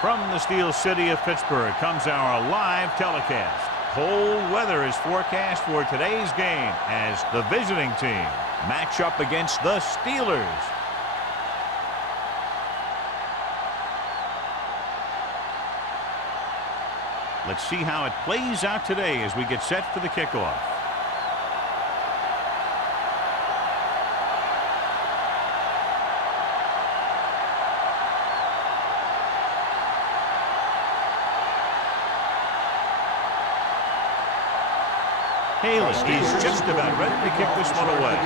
From the Steel City of Pittsburgh comes our live telecast. Cold weather is forecast for today's game as the visiting team match up against the Steelers. Let's see how it plays out today as we get set for the kickoff. Haley is just about ready to kick this one away.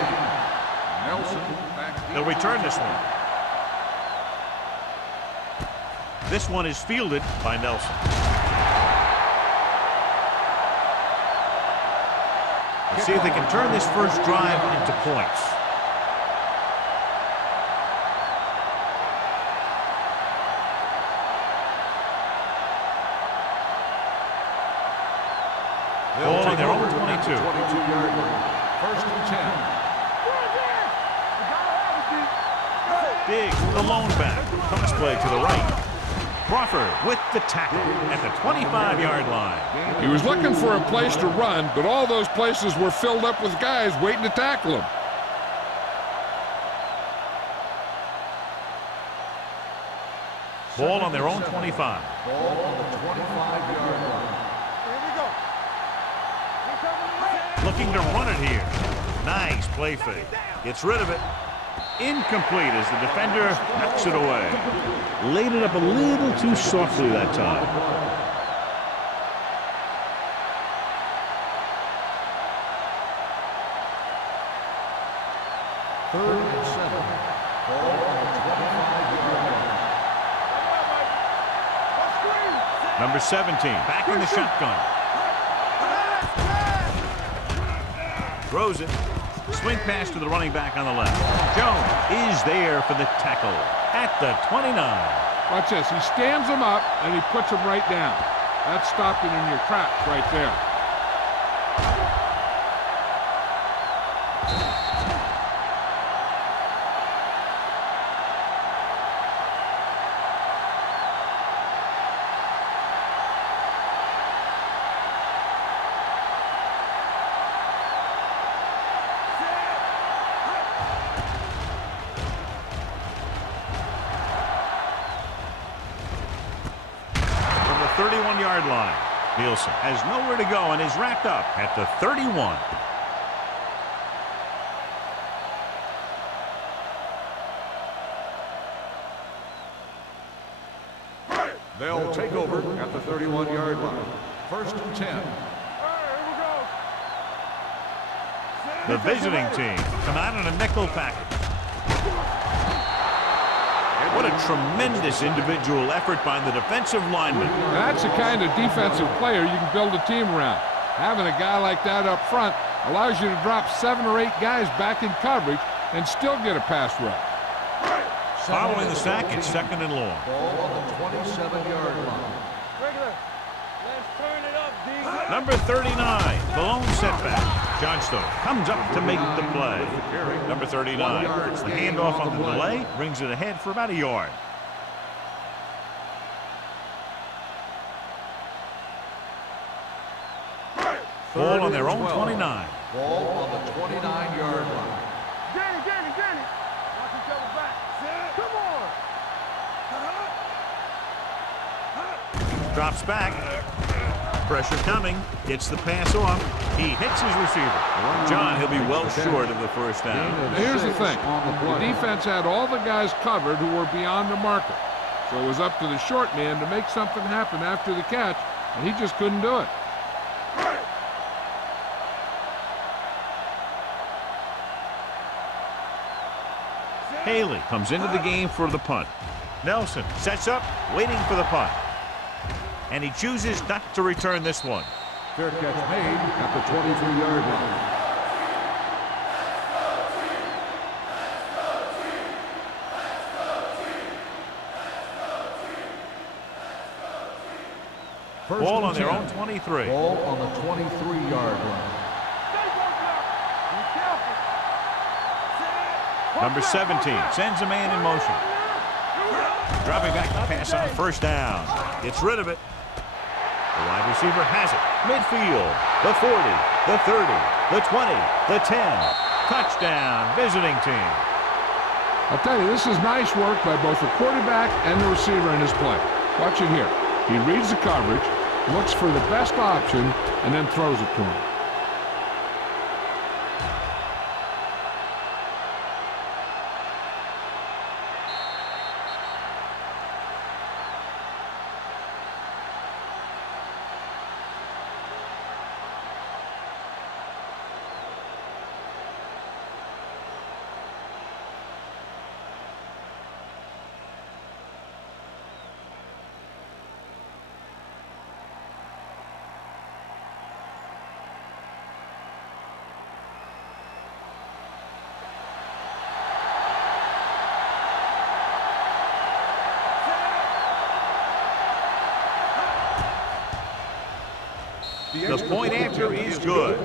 They'll return this one. This one is fielded by Nelson. Let's see if they can turn this first drive into points. Ball on their own 22. 22-yard line. First and 10. Diggs, the lone back. Pass play to the right. Crawford with the tackle at the 25-yard line. He was looking for a place to run, but all those places were filled up with guys waiting to tackle him. Ball on their own 25. Ball on the 25-yard line. Looking to run it here. Nice play fake. Gets rid of it. Incomplete as the defender knocks it away. Laid it up a little too softly that time. Third and 7. Ball on the 25-yard line. Number 17 back in the shotgun. Throws it. Swing pass to the running back on the left. Jones is there for the tackle at the 29. Watch this. He stands him up, and he puts him right down. That's stopping in your tracks right there. From the 31-yard line, Nielsen has nowhere to go and is wrapped up at the 31. They'll take over at the 31-yard line. First and 10. The visiting team come out in a nickel package. What a tremendous individual effort by the defensive lineman. That's the kind of defensive player you can build a team around. Having a guy like that up front allows you to drop 7 or 8 guys back in coverage and still get a pass rush. Following the sack, it's second and long. Ball on the 27-yard line. Number 39, the lone setback. Johnstone comes up to make the play. Number 39, the handoff on the delay, brings it ahead for about a yard. Ball on their own 29. Ball on the 29-yard line. Drops back. Pressure coming. Gets the pass off. He hits his receiver. John, he'll be well short of the first down. Now, here's the thing. The defense had all the guys covered who were beyond the marker. So it was up to the short man to make something happen after the catch, and he just couldn't do it. Haley comes into the game for the punt. Nelson sets up, waiting for the punt. And he chooses not to return this one. Fair catch made at the 23-yard line. Ball on their own 23. Ball on the 23-yard line. Number 17 sends a man in motion. Dropping back to pass on first down. Gets rid of it. The wide receiver has it. Midfield. The 40, the 30, the 20, the 10. Touchdown, visiting team. I'll tell you, this is nice work by both the quarterback and the receiver in his play. Watch it here. He reads the coverage, looks for the best option, and then throws it to him. The point after is good.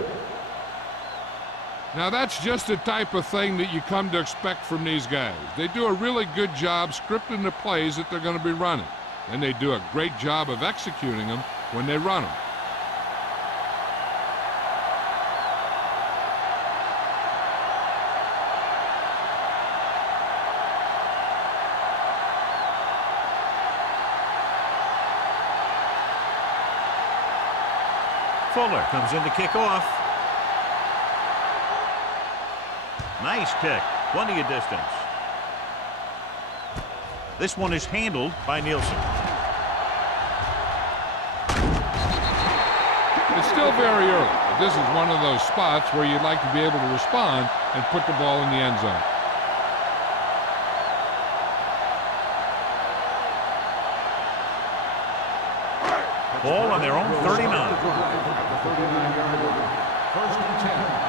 Now that's just the type of thing that you come to expect from these guys. They do a really good job scripting the plays that they're going to be running. And they do a great job of executing them when they run them. Fuller comes in to kick off. Nice kick. Plenty of distance. This one is handled by Nielsen. It's still very early, but this is one of those spots where you'd like to be able to respond and put the ball in the end zone. Ball on their own 39. First and 10.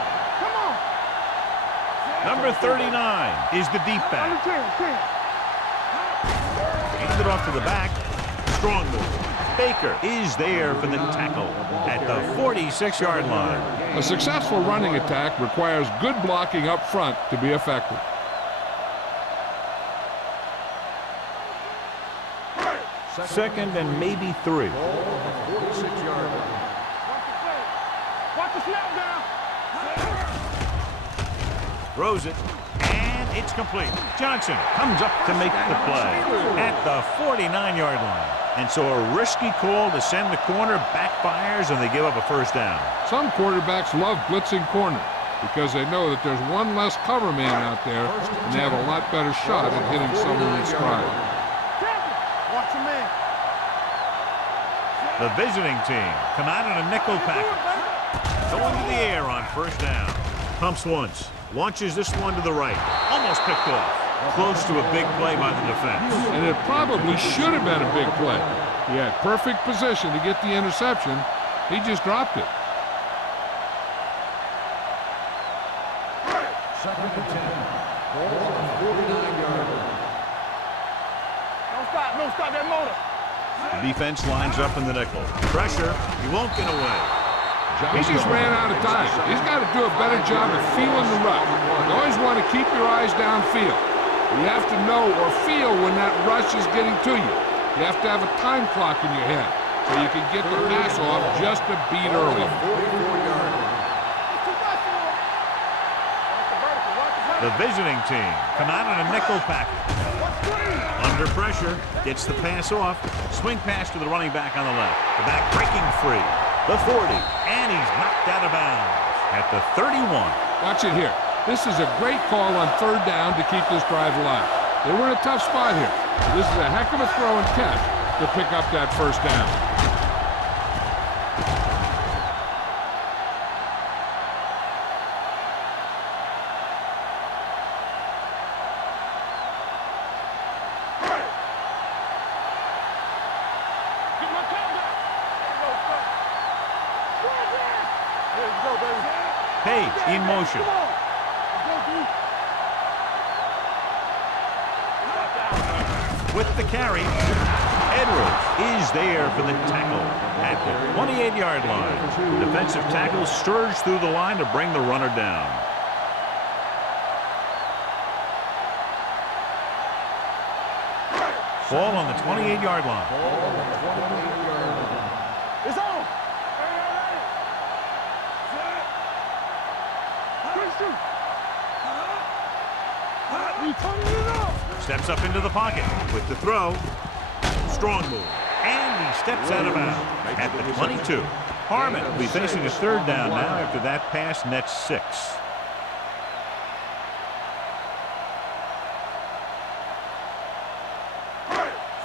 Number 39 is the deep back. Handed off to the back. Strong move. Baker is there for the tackle at the 46-yard line. A successful running attack requires good blocking up front to be effective. Second and maybe 3. 46-yard line. Watch the snap down. Throws it, and it's complete. Johnson comes up to make the play at the 49-yard line. And so a risky call to send the corner backfires, and they give up a first down. Some quarterbacks love blitzing corner because they know that there's one less cover man out there, and they have a lot better shot at hitting someone in stride. Watch your man. The visiting team come out in a nickel package. Going to the air on first down. Pumps once. Launches this one to the right. Almost picked off. Close to a big play by the defense. And it probably should have been a big play. He had perfect position to get the interception. He just dropped it. Second and 10. Ball on the 49-yard line. Don't stop that motor. The defense lines up in the nickel. Pressure. He won't get away. He just ran out of time. He's got to do a better job of feeling the rush. You always want to keep your eyes downfield. You have to know or feel when that rush is getting to you. You have to have a time clock in your head so you can get the pass off just a beat early. 44-yard line. The visiting team come out in a nickel package. Under pressure, gets the pass off. Swing pass to the running back on the left. The back breaking free. The 40, and he's knocked out of bounds at the 31. Watch it here. This is a great call on third down to keep this drive alive. They were in a tough spot here. This is a heck of a throw and catch to pick up that first down. Page in motion. With the carry, Edwards is there for the tackle at the 28-yard line. The defensive tackle surged through the line to bring the runner down. Ball on the 28-yard line. It's on. You turning it up. Steps up into the pocket with the throw. Strong move. And he steps out of bounds at the 22. Harmon will be facing a third down now after that pass nets 6.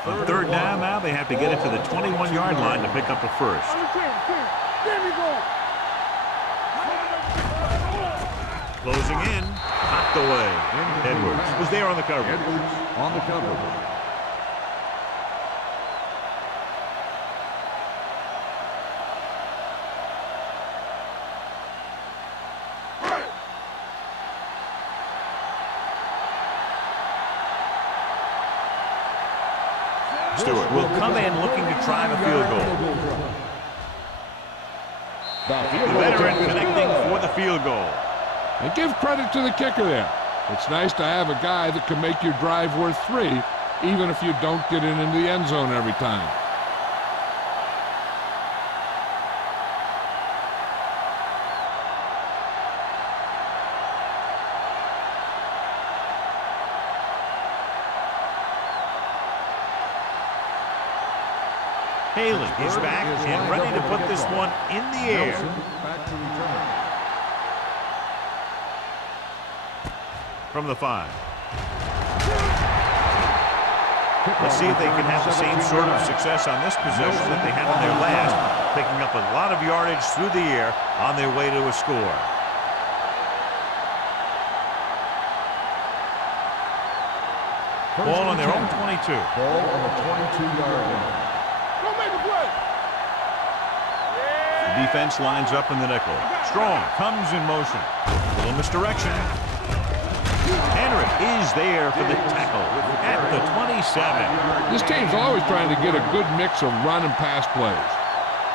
On third down now, they have to get it to the 21-yard line to pick up a first. Closing in, knocked away. Edwards was there on the cover. Edwards on the cover. Stewart will come in looking to try the field goal. The veteran connecting for the field goal. And give credit to the kicker there. It's nice to have a guy that can make your drive worth 3, even if you don't get it into the end zone every time. Haley is back and ready to put this one in the air. Back to return. From the 5. Let's see if they can have the same sort of success on this possession that they had on their last, picking up a lot of yardage through the air on their way to a score. Ball on their own 22. Ball on the 22-yard line. Go make a play. The defense lines up in the nickel. Strong comes in motion. Little misdirection. Henry is there for the tackle at the 27. This team's always trying to get a good mix of run and pass plays.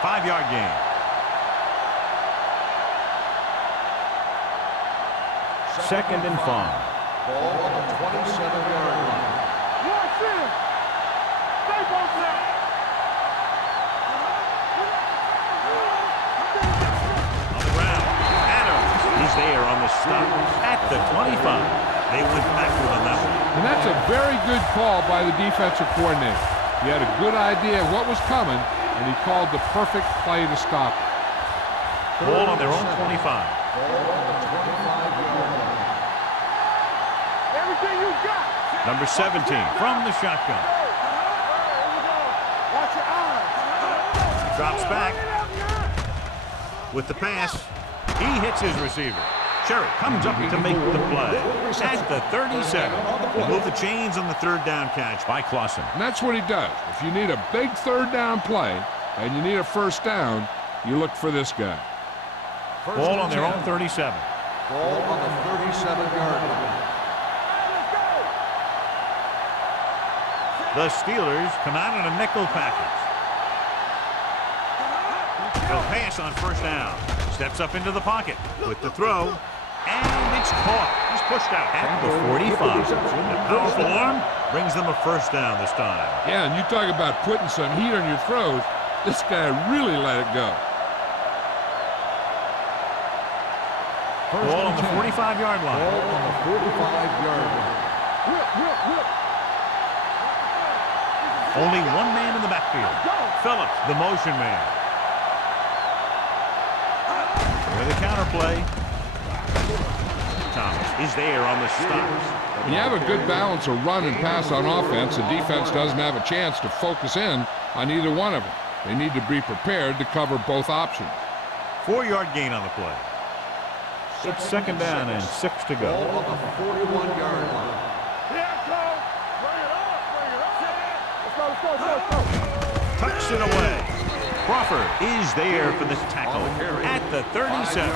5-yard gain. Second and 5. Ball on the 27-yard line. Watch this. Stay both now. On the ground. Adams is there on the stop at the 25. They went backward on that one. And that's a very good call by the defensive coordinator. He had a good idea of what was coming, and he called the perfect play to stop it. Ball on their own 25. Ball on the 25-yard line. Everything you got. Number 17 from the shotgun. Watch your eyes. Drops back with the pass. He hits his receiver. Sherry comes up to make the play at the 37. They move the chains on the third down catch by Clausen. And that's what he does. If you need a big third down play and you need a first down, you look for this guy. Ball on their own 37. Ball on the 37-yard line. The Steelers come out in a nickel package. They'll pass on first down. Steps up into the pocket with the throw. And it's caught. He's pushed out at the 45. The powerful arm brings them a first down this time. Yeah, and you talk about putting some heat on your throws. This guy really let it go. Ball on the 45-yard line. Ball on the 45-yard line. Only one man in the backfield. Phillips, the motion man. With a counterplay. Thomas is there on the stop. When you have a good balance of run and pass on offense, the defense doesn't have a chance to focus in on either one of them. They need to be prepared to cover both options. 4-yard gain on the play. It's second down and 6 to go. Ball on the 41-yard line. Here it comes. Bring it up. Bring it up. Let's go. Tucks it away. Crawford is there for the tackle at the 37.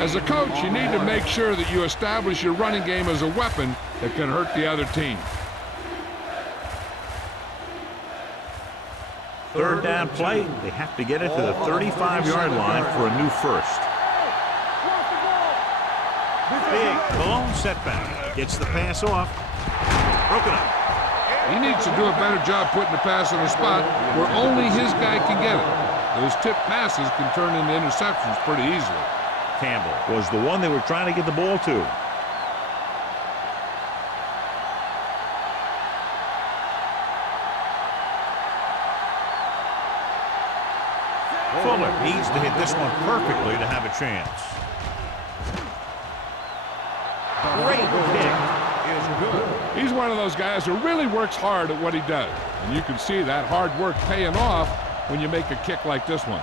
As a coach, you need to make sure that you establish your running game as a weapon that can hurt the other team. Third down play. They have to get it to the 35-yard line for a new first. Big blown setback. Gets the pass off. Broken up. He needs to do a better job putting the pass in a spot where only his guy can get it. Those tip passes can turn into interceptions pretty easily. Campbell was the one they were trying to get the ball to. Fuller needs to hit this one perfectly to have a chance. Great kick is good. He's one of those guys who really works hard at what he does. And you can see that hard work paying off when you make a kick like this one.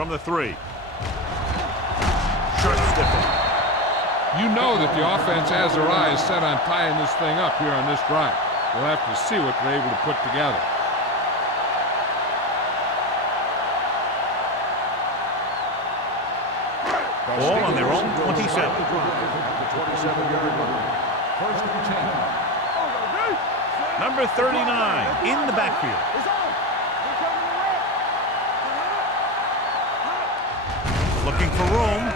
From the 3. Short stiffing. You know that the offense has their eyes set on tying this thing up here on this drive. We'll have to see what they're able to put together. Ball on their own 27. The 27-yard line. First and 10. Number 39 in the backfield. Looking for room.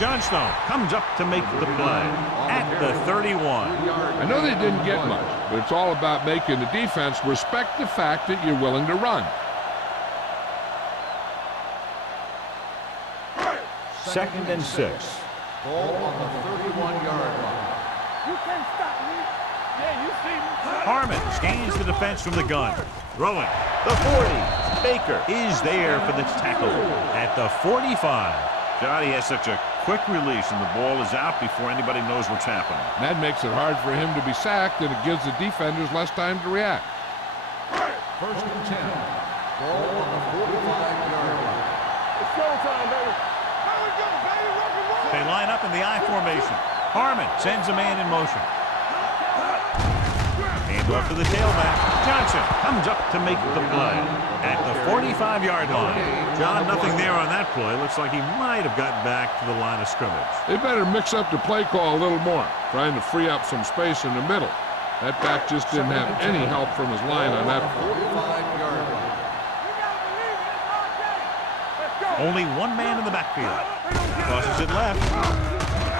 Johnstone comes up to make the play at the 31. I know they didn't get much, but it's all about making the defense respect the fact that you're willing to run. Second and 6. Ball on the 31-yard line. You can't stop me. Yeah, you see me. Harmon scans the defense from the gun. Throwing. The 40. Baker is there for the tackle at the 45. God, he has such a quick release, and the ball is out before anybody knows what's happening. That makes it hard for him to be sacked, and it gives the defenders less time to react. First and 10. Ball on the 45-yard line. It's showtime, baby. Here we go, baby. Rock and roll. They line up in the I formation. Harmon sends a man in motion. Hand off to the tailback. Johnson comes up to make the play at the 45-yard line. John, nothing there on that play. Looks like he might have gotten back to the line of scrimmage. They better mix up the play call a little more, trying to free up some space in the middle. That back just didn't have any help from his line on that play. 45-yard line. You gotta believe it. It's our day. Let's go. Only one man in the backfield. Crosses it left.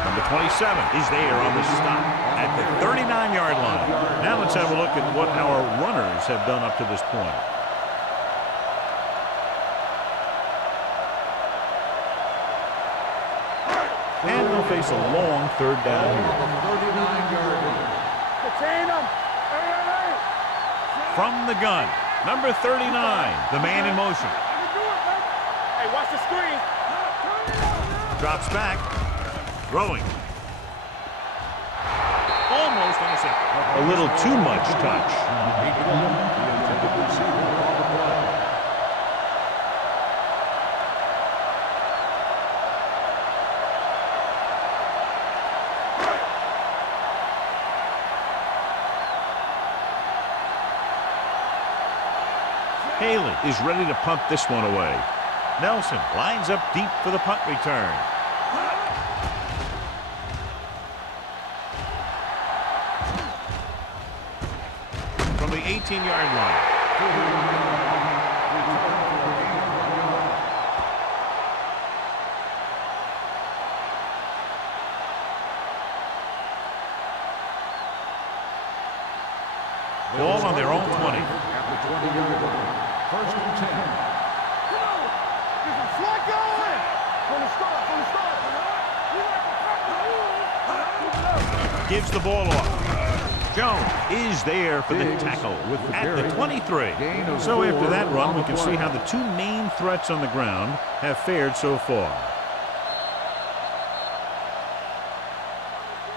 Number 27 is there on the stop at the 39-yard line. Now let's have a look at what our runners have done up to this point. And they'll face a long third down here. 39-yard line. Contain them. Hey. From the gun, number 39, the man in motion. You can do it, baby. Hey, watch the screen. Drops back. Throwing. Almost intercepted. A little too much touch. The intended receiver on the play. Haley is ready to punt this one away. Nelson lines up deep for the punt return. From the 18-yard line. Ball on their own 20. At the 20-yard line. First and 10. Come on. Get some slack going. From the start. Gives the ball off. Jones is there for the tackle at the 23. So after that run, we can see how the two main threats on the ground have fared so far.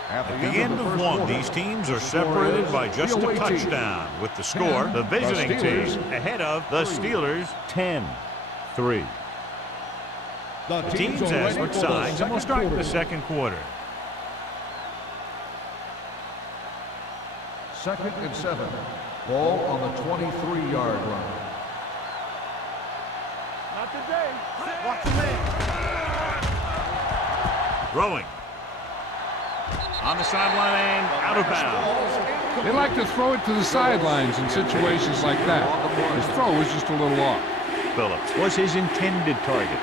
At the end of one, these teams are separated by just a touchdown, with the score, the visiting team, ahead of the Steelers 10-3. The teams have switched sides, and we'll start the second quarter. 2nd and 7. Ball on the 23-yard line. Not today. Watch the man. Throwing. On the sideline and out of bounds. They like to throw it to the sidelines in situations like that. His throw was just a little off. Phillips was his intended target.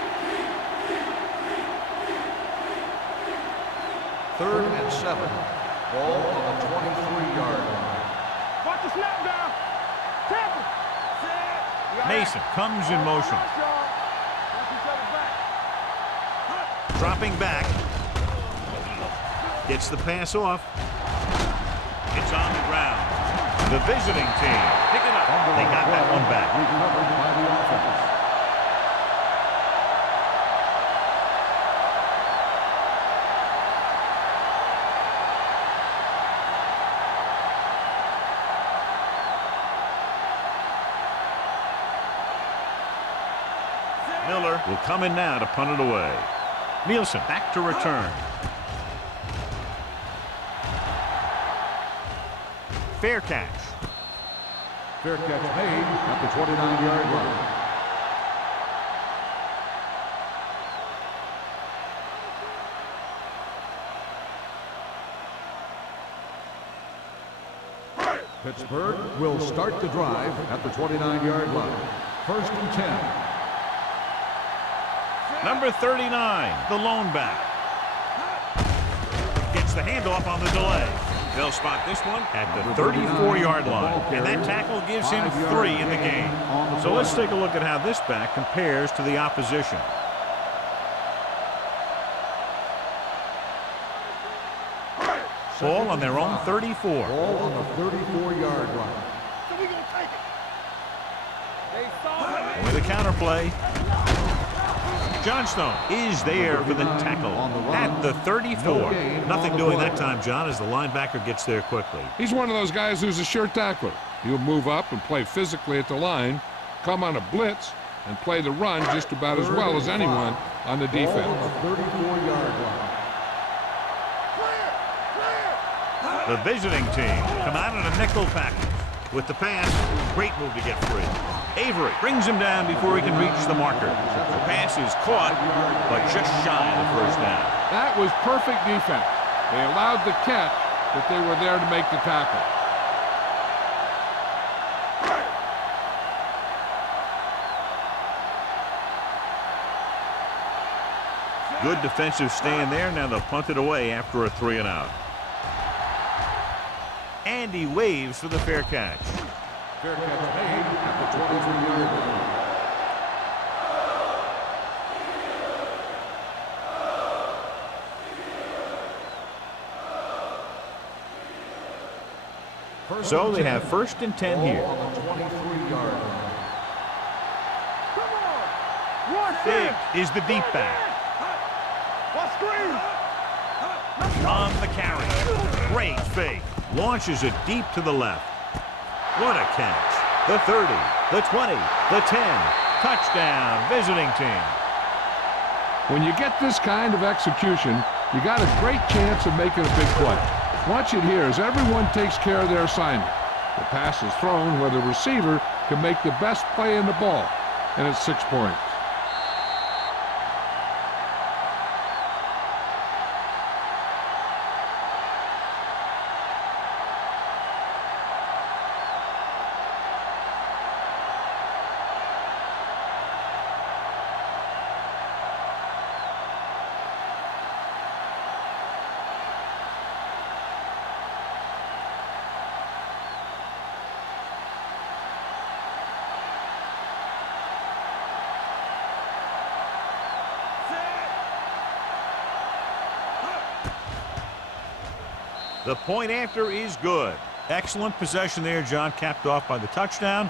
3rd and 7. Ball on the 23-yard line. Watch the snap down. Tackle. Mason comes in motion. Dropping back. Gets the pass off. It's on the ground. The visiting team pick it up. They got that one back. Recovered by the offense. Miller will come in now to punt it away. Nielsen back to return. Fair catch. Fair catch made at the 29-yard line. Pittsburgh will start the drive at the 29-yard line. 1st and 10. Number 39, the lone back. Gets the handoff on the delay. They'll spot this one at the 34-yard line. And that tackle gives him 3 in the game. So let's take a look at how this back compares to the opposition. Ball on their own 34. Ball on the 34-yard line. So we gonna take it. They saw it. With a counterplay. Johnstone is there for the tackle at the 34. Nothing doing that time, John, as the linebacker gets there quickly. He's one of those guys who's a sure tackler. He'll move up and play physically at the line, come on a blitz, and play the run just about as well as anyone on the defense. Ball on the 34-yard line. The visiting team come out in a nickel package. With the pass, great move to get free. Avery brings him down before he can reach the marker. The pass is caught, but just shy of the first down. That was perfect defense. They allowed the catch, but they were there to make the tackle. Good defensive stand there. Now they'll punt it away after a 3 and out. And he waves for the fair catch. Fair catch made at the 23-yard line. So they have 1st and 10 here. On the 23-yard line. Come on. Big is the deep back. What screen? On the carry. Great fake. Launches it deep to the left. What a catch. The 30, the 20, the 10. Touchdown, visiting team. When you get this kind of execution, you got a great chance of making a big play. Watch it here as everyone takes care of their assignment. The pass is thrown where the receiver can make the best play in the ball, and it's 6 points. The point after is good. Excellent possession there, John, capped off by the touchdown.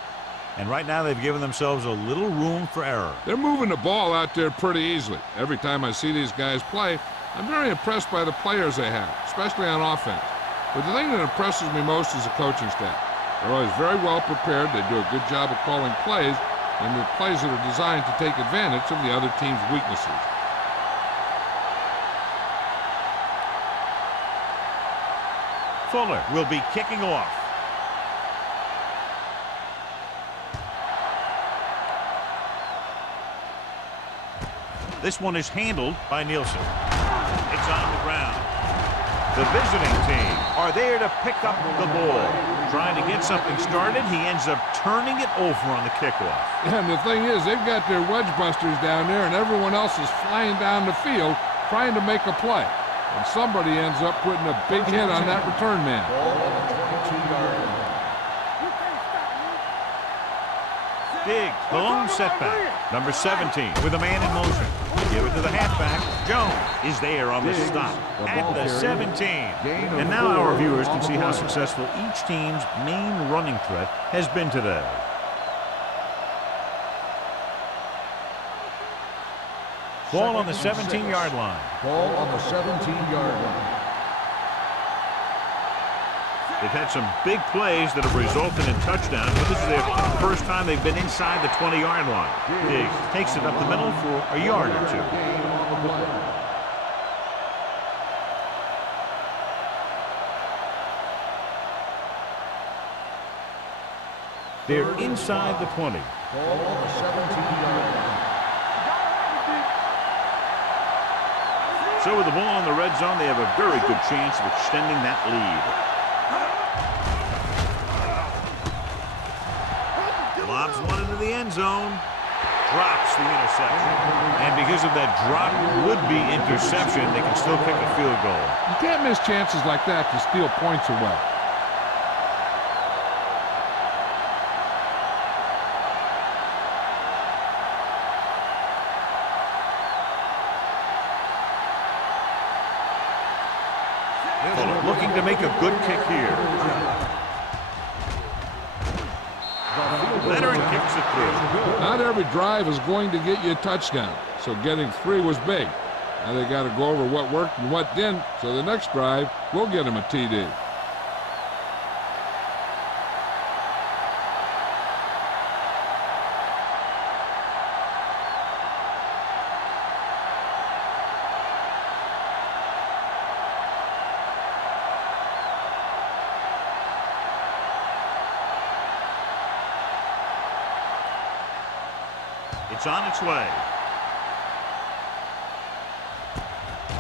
And right now they've given themselves a little room for error. They're moving the ball out there pretty easily. Every time I see these guys play, I'm very impressed by the players they have, especially on offense. But the thing that impresses me most is the coaching staff. They're always very well prepared. They do a good job of calling plays, and the plays that are designed to take advantage of the other team's weaknesses. Fuller will be kicking off. This one is handled by Nielsen. It's on the ground. The visiting team are there to pick up the ball. Trying to get something started, he ends up turning it over on the kickoff. And the thing is, they've got their wedge busters down there, and everyone else is flying down the field trying to make a play. And somebody ends up putting a big hit on that return man. Ball on the 22-yard line. Diggs, the lone setback. Number 17 with a man in motion. Give it to the halfback. Jones is there on the stop at the 17. And now our viewers can see how successful each team's main running threat has been today. Ball on the 17-yard line. Ball on the 17-yard line. They've had some big plays that have resulted in touchdowns, but this is their first time they've been inside the 20-yard line. Diggs takes it up the middle for a yard or two. They're inside the 20. Ball on the 17-yard line. So with the ball in the red zone, they have a very good chance of extending that lead. Lobs one into the end zone. Drops the interception. And because of that drop would-be interception, they can still kick a field goal. You can't miss chances like that to steal points away. Looking to make a good kick here. Leonard kicks it through. Not every drive is going to get you a touchdown, so getting 3 was big. Now they got to go over what worked and what didn't, so the next drive will get them a TD. It's on its way.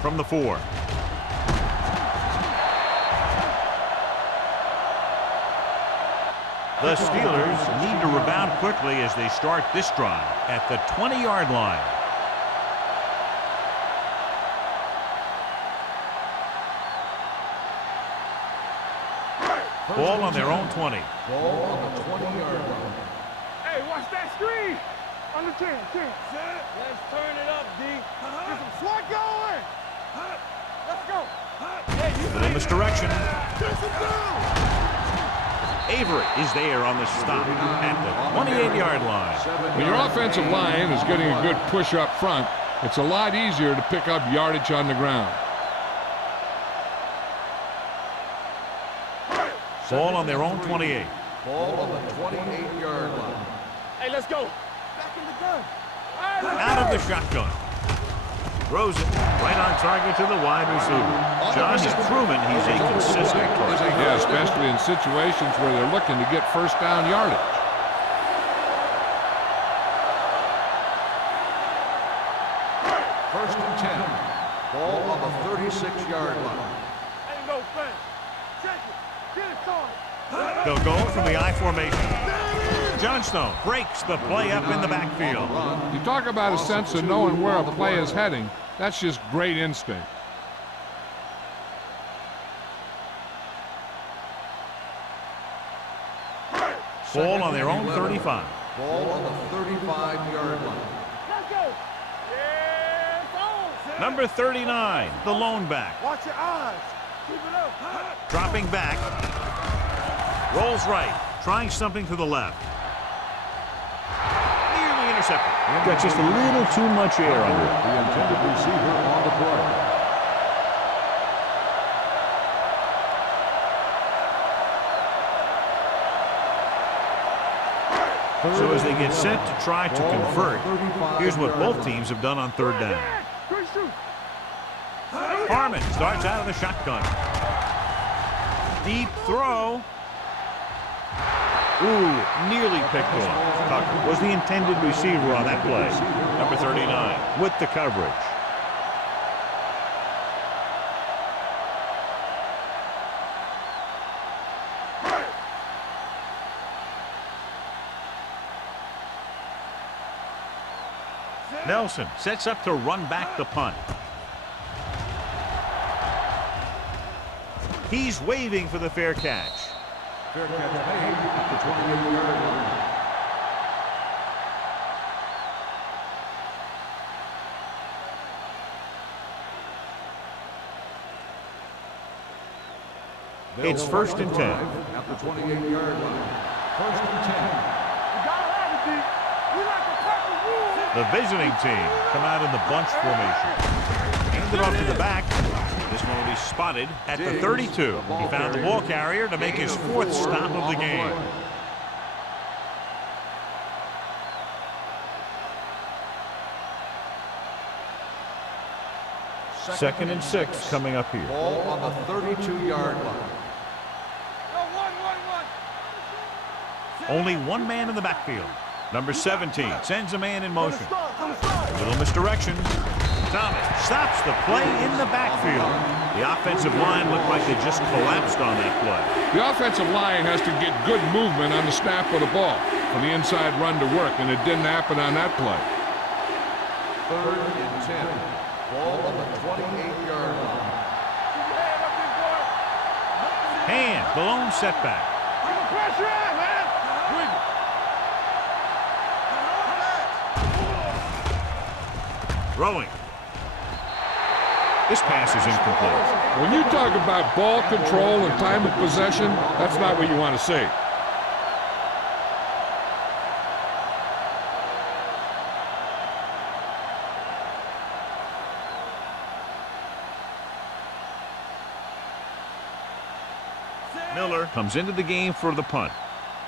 From the 4. The Steelers need to rebound quickly as they start this drive at the 20-yard line. Ball on their own 20. Ball on the 20-yard line. Hey, watch that screen. On the 10. Let's turn it up, D. Get some swat going. Let's go. But in this direction. Avery is there on the stop at the 28-yard line. When your offensive line is getting a good push up front, it's a lot easier to pick up yardage on the ground. Ball on their own 28. Ball on the 28-yard line. Hey, let's go. Back in the gun. Out of the shotgun. Throws it right on target to the wide receiver. John has proven he's a consistent target. Yeah, especially in situations where they're looking to get first down yardage. First and 10. Ball on the 36-yard line. Ain't no thing. Check it. Get it started. They'll go from the I formation. Johnstone breaks the play up in the backfield. You talk about a sense of knowing where a play is heading. That's just great instinct. Ball on their own 35. Ball on the 35-yard line. Let's go. Yeah, it's on. Number 39, the lone back. Watch your eyes. Keep it up. Dropping back. Rolls right. Trying something to the left. Nearly intercepted. Got just a little too much air under it. The intended receiver on the play. So as they get set to try to convert, here's what both teams have done on third down. Harmon starts out of the shotgun. Deep throw. Ooh, nearly picked off. Tucker was the intended receiver on that play. Number 39 with the coverage. Nelson sets up to run back the punt. He's waving for the fair catch. Fair catch made at the 28-yard line. It's first and 10. At the 28-yard line. First and 10. You gotta have it, D. We like to crack the rules. The visiting team come out in the bunch formation. Handed off to the back. This one will be spotted at the 32. He found the ball carrier to make his fourth stop of the game. Second and 6 coming up here. Ball on the 32-yard line. Only one man in the backfield. Number 17 sends a man in motion. A little misdirection. Thomas stops the play in the backfield. The offensive line looked like they just collapsed on that play. The offensive line has to get good movement on the snap of the ball for the inside run to work, and it didn't happen on that play. Third and 10. Ball on the 28-yard line. Hand, the lone setback. Keep the pressure on, man. Throwing. This pass is incomplete. When you talk about ball control and time of possession, that's not what you want to see. Miller comes into the game for the punt.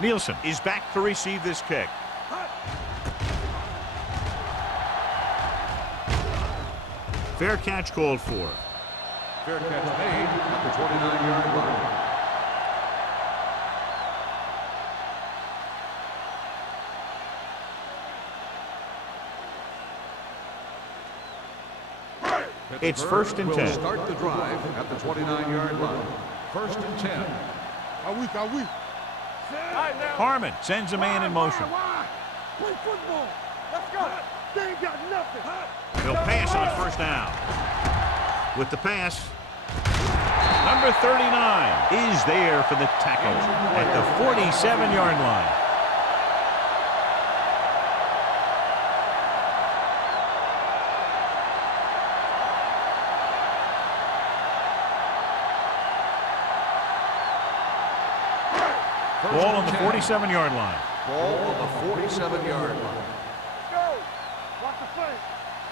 Nielsen is back to receive this kick. Fair catch called for. Fair catch made at the 29-yard line. It's first and 10. Start the drive at the 29-yard line. First and 10. Are we? Harmon sends a man in motion. Play football. Let's go. They ain't got nothing. He'll pass on first down. With the pass, number 39 is there for the tackle at the 47-yard line. Ball on the 47-yard line. Ball on the 47-yard line. Let's go. Watch the play.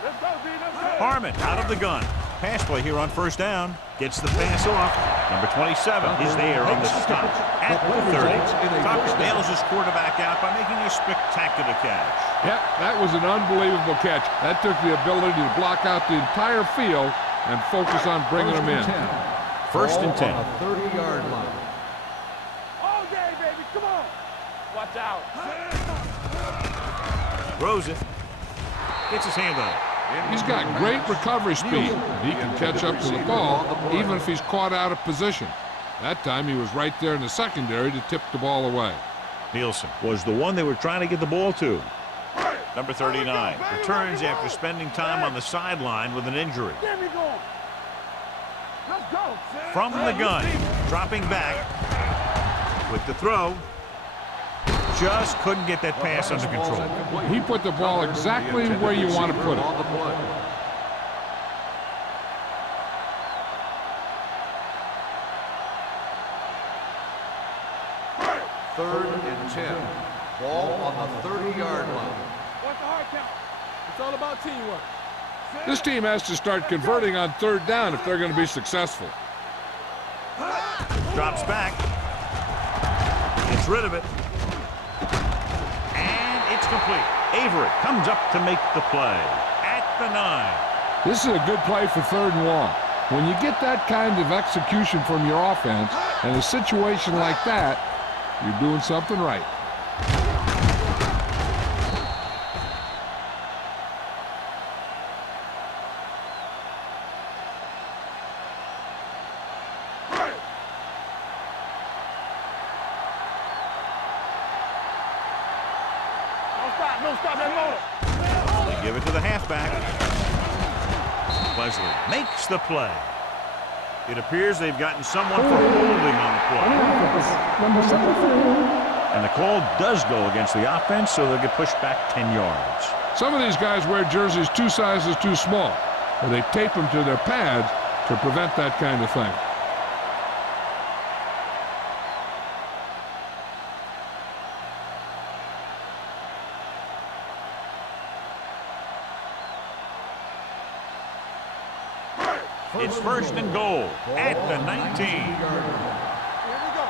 Let's go, D. Let's go. Harmon out of the gun. Pass play here on first down. Gets the pass off. Number 27 is there on the stop at the 30. Tucker nails his quarterback out by making a spectacular catch. Yep, that was an unbelievable catch. That took the ability to block out the entire field and focus on bringing them in. First and 10. On the 30-yard line. All day, baby. Come on. Watch out. Throws it. Gets his hand on it. He's got great recovery speed. He can catch up to the ball even if he's caught out of position. That time he was right there in the secondary to tip the ball away. Nielsen was the one they were trying to get the ball to. Number 39 returns after spending time on the sideline with an injury. There we go. Let's go. From the gun, dropping back with the throw. Just couldn't get that pass under control. He put the ball exactly where you want to put it. Third and 10. Ball on the 30-yard line. What's the hard count? It's all about teamwork. This team has to start converting on third down if they're going to be successful. Drops back. Gets rid of it. And it's complete. Avery comes up to make the play at the 9. This is a good play for third and long. When you get that kind of execution from your offense in a situation like that, you're doing something right. Don't stop that motor. They give it to the halfback. Wesley makes the play. It appears they've gotten someone for holding on the play. Number 73. And the call does go against the offense, so they'll get pushed back 10 yards. Some of these guys wear jerseys 2 sizes too small, or they tape them to their pads to prevent that kind of thing. It's first and goal at the 19. Here we go.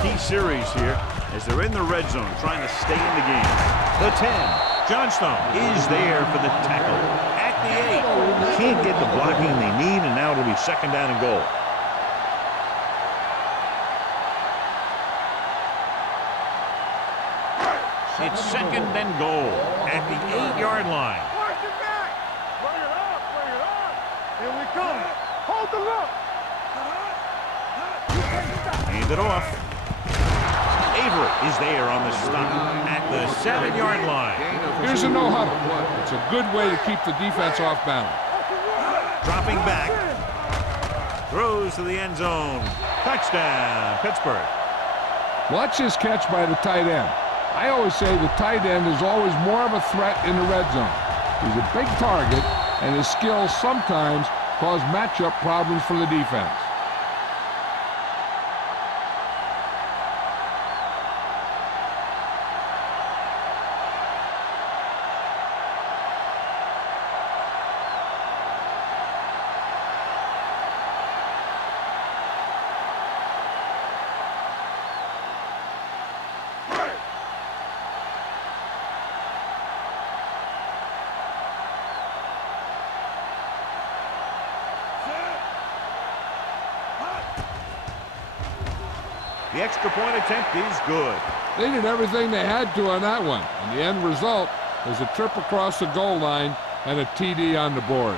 Key series here as they're in the red zone trying to stay in the game. The 10. Johnstone is there for the tackle. At the 8. Can't get the blocking they need, and now it'll be second down and goal. It's second and goal at the 8-yard line. Watch it back. Bring it up. Bring it up. Here we come. Hold the look. Hand it off. Avery is there on the stop at the 7-yard line. Here's a no huddle. It's a good way to keep the defense off balance. Dropping back. Throws to the end zone. Touchdown, Pittsburgh. Watch this catch by the tight end. I always say the tight end is always more of a threat in the red zone. He's a big target, and his skills sometimes cause matchup problems for the defense. The extra point attempt is good. They did everything they had to on that one, and the end result was a trip across the goal line and a TD on the board.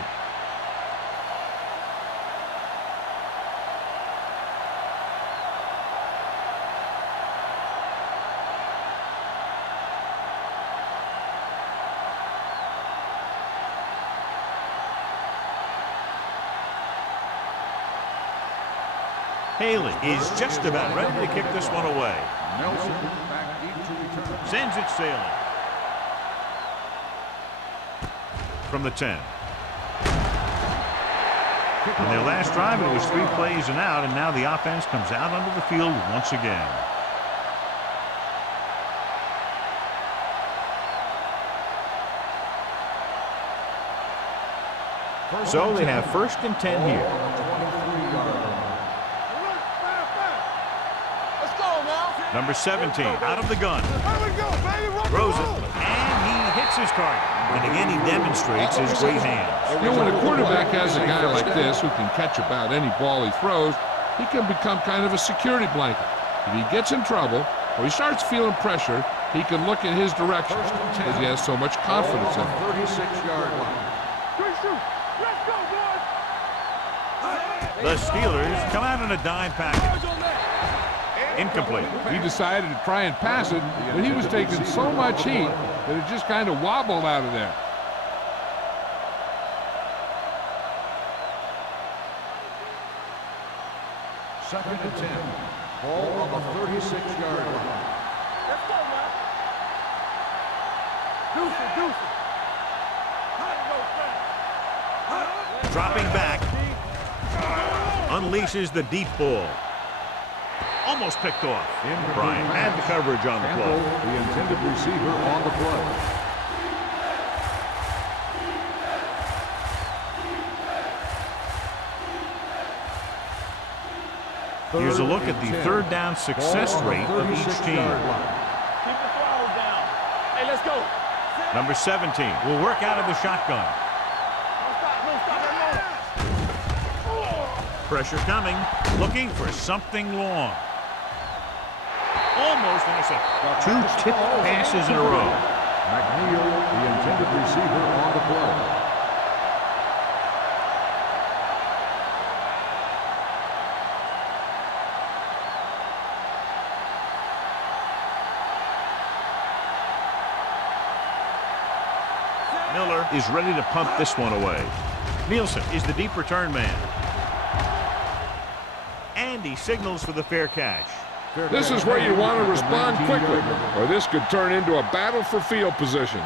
Haley is just about ready to kick this one away. Nelson back deep to return. Sends it sailing. From the 10. On their last drive, it was 3 plays and out, and now the offense comes out onto the field once again. So they have first and 10 here. Let's go now. Number 17 out of the gun. Here we go, baby. Throws it, and he hits his target. And again, he demonstrates his great hands. You know, when a quarterback has a guy like this who can catch about any ball he throws, he can become kind of a security blanket. If he gets in trouble or he starts feeling pressure, he can look in his direction because he has so much confidence in him. 36-yard line. Good shoot. Let's go, boys. The Steelers come out in a dime package. Incomplete. He decided to try and pass it, but he was taking so much heat that it just kind of wobbled out of there. Second and 10. Ball on the 36-yard line. Let's go, man. Deuce it, deuce it. Dropping back. Unleashes the deep ball. Almost picked off. Bryant had the coverage on the Campbell, play. the intended receiver on the play. Here's a look at the third down success rate of each team. Keep the throttle down. Hey, let's go. Number 17 will work out of the shotgun. Don't stop that motor. Pressure coming. Looking for something long. Almost intercepted. 2 tipped passes in a row. McNeil, the intended receiver on the play. Miller is ready to pump this one away. Nielsen is the deep return man. And he signals for the fair catch. This is where you want to respond quickly, or this could turn into a battle for field position.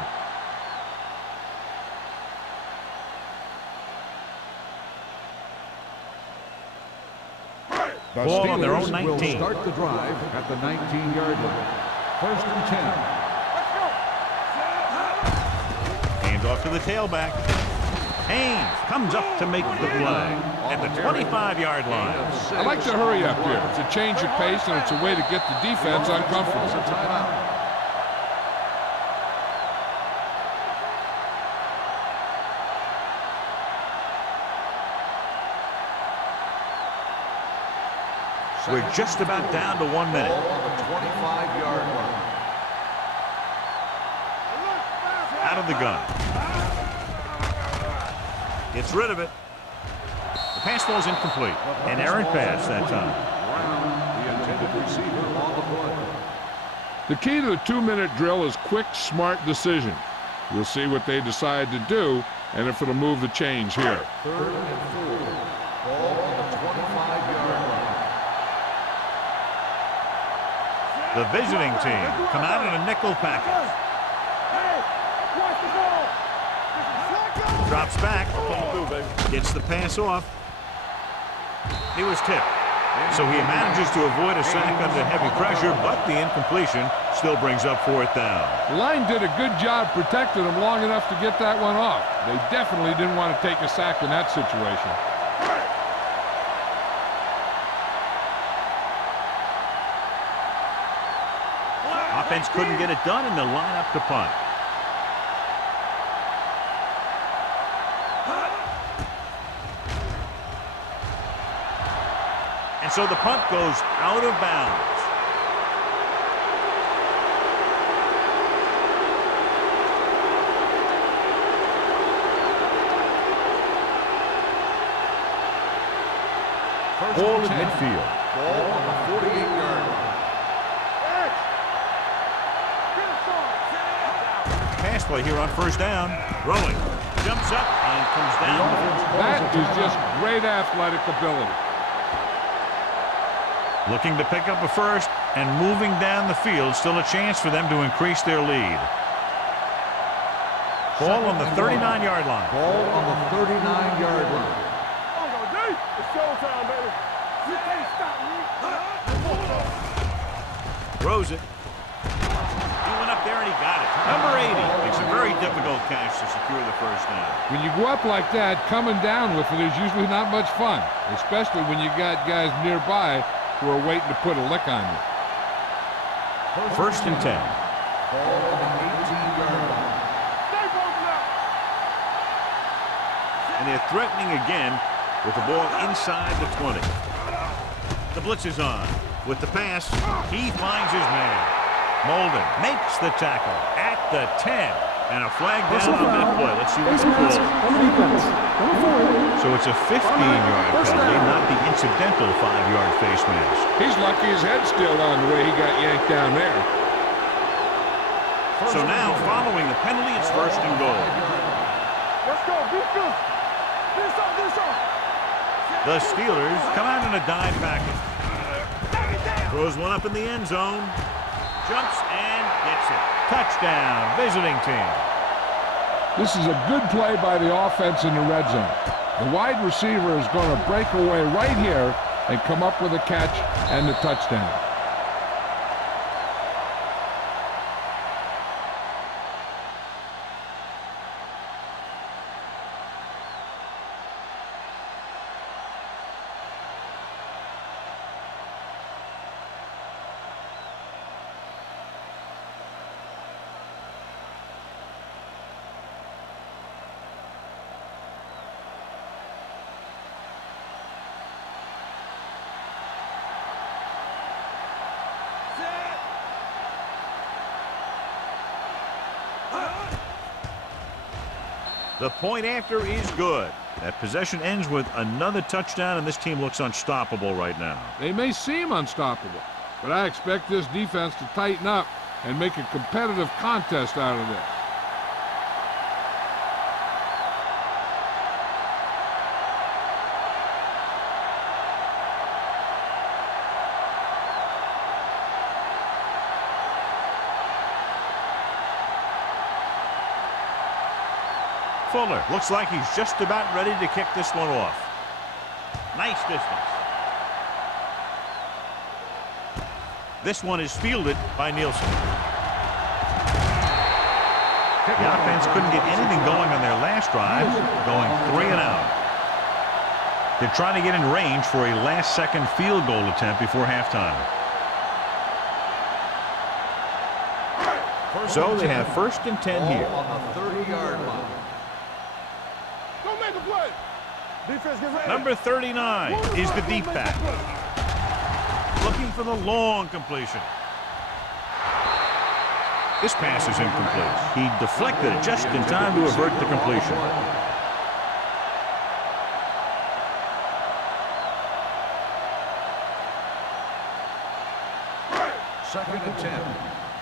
The Ball on their own Steelers will 19. start the drive at the 19-yard line. 1st and 10. Hands off to the tailback. Haynes comes up to make the play at the 25-yard line. I like to hurry up here. It's a change of pace, and it's a way to get the defense uncomfortable. We're just about down to 1 minute. Ball on the 25-yard line. Out of the gun. Gets rid of it. The pass ball's incomplete. An errant pass that time. Brown, the intended receiver on the play. The key to the 2-minute drill is quick, smart decision. We'll see what they decide to do and if it'll move the change here. 3rd and 4. Ball on the 25-yard line. The visiting team come out in a nickel package. Drops back. Gets the pass off. He was tipped. So he manages to avoid a sack under heavy pressure, but the incompletion still brings up 4th down. The line did a good job protecting him long enough to get that one off. They definitely didn't want to take a sack in that situation. Offense couldn't get it done, and they'll line up to punt. And so the punt goes out of bounds. Ball at midfield. Ball on the 48-yard line. Pass play here on 1st down. Throwing. Jumps up and comes down. That is just great athletic ability. Looking to pick up a first and moving down the field. Still a chance for them to increase their lead. Ball on the 39-yard line. Ball on the 39-yard line. It's showtime, baby. You can't stop me. Throws it. He went up there and he got it. Number 80 makes a very difficult catch to secure the 1st down. When you go up like that, coming down with it is usually not much fun, especially when you got guys nearby who are waiting to put a lick on you. 1st and 10. Ball on the 18-yard line. And they're threatening again with the ball inside the 20. The blitz is on. With the pass, he finds his man. Molden makes the tackle at the 10. And a flag down on that play. Let's see what it's called. So it's a 15-yard penalty, not the incidental 5-yard face mask. He's lucky his head's still on the way he got yanked down there. So now, following the penalty, it's 1st and goal. Let's go, defense. This on. The Steelers come out in a dime package. Throws one up in the end zone. Jumps and gets it. Touchdown, visiting team. This is a good play by the offense in the red zone. The wide receiver is going to break away right here and come up with a catch and the touchdown. The point after is good. That possession ends with another touchdown, and this team looks unstoppable right now. They may seem unstoppable, but I expect this defense to tighten up and make a competitive contest out of this. Fuller looks like he's just about ready to kick this one off. Nice distance. This one is fielded by Nielsen. The offense couldn't get anything going on their last drive, going 3 and out. They're trying to get in range for a last-second field goal attempt before halftime. So they have 1st and 10 here. On the 30-yard line. Go make a play. Defense, get ready. Number 39 is the deep back. Looking for the long completion. This pass is incomplete. He deflected it just in time to avert the completion. Second and 10.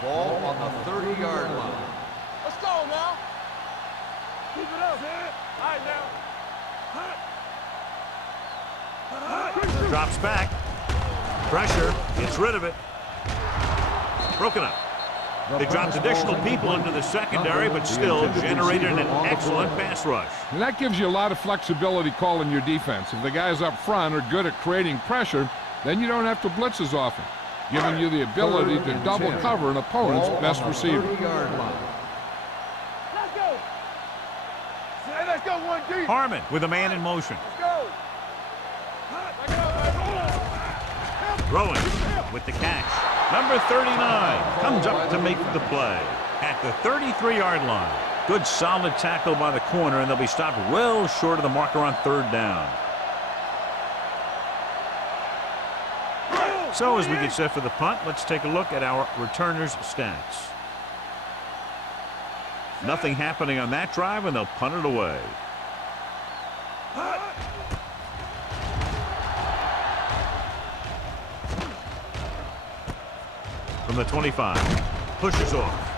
Ball on the 30-yard line. Let's go now. Keep it up. All right, now. Drops back. Pressure. Gets rid of it. Broken up. They dropped additional people into the secondary, but still generated an excellent pass rush. And that gives you a lot of flexibility calling your defense. If the guys up front are good at creating pressure, then you don't have to blitz as often, giving you the ability to double cover an opponent's best receiver. Let's go. Hey, let's go 1 deep. Harmon with a man in motion. Let's go. Throwing with the catch. Number 39 comes up to make the play at the 33-yard line. Good solid tackle by the corner, and they'll be stopped well short of the marker on 3rd down. So as we get set for the punt, let's take a look at our returners' stats. Nothing happening on that drive, and they'll punt it away. From the 25, pushes off.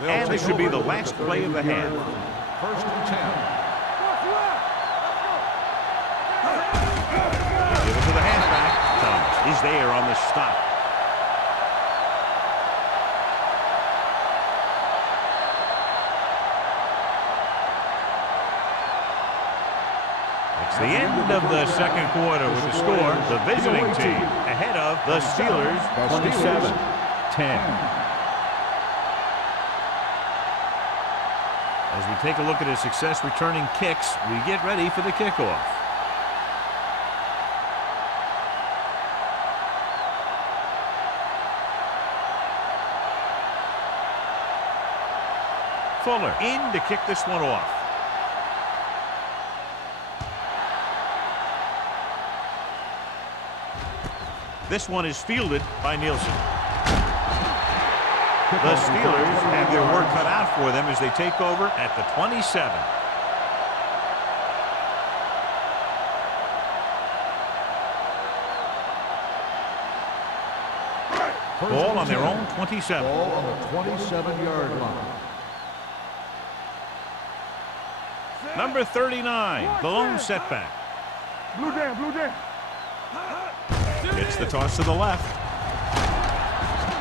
And this should be the last play of the half. 1st and 10. Give it to the halfback. Thomas is there on the stop. It's the end of the 2nd quarter with the score. The visiting team ahead of the Steelers 27-10. As we take a look at his success returning kicks, we get ready for the kickoff. Fuller in to kick this one off. This one is fielded by Nielsen. The Steelers have their work cut out for them as they take over at the 27. Ball on their own 27. Ball on the 27-yard line. Number 39, the lone setback. Blue down. Gets the toss to the left.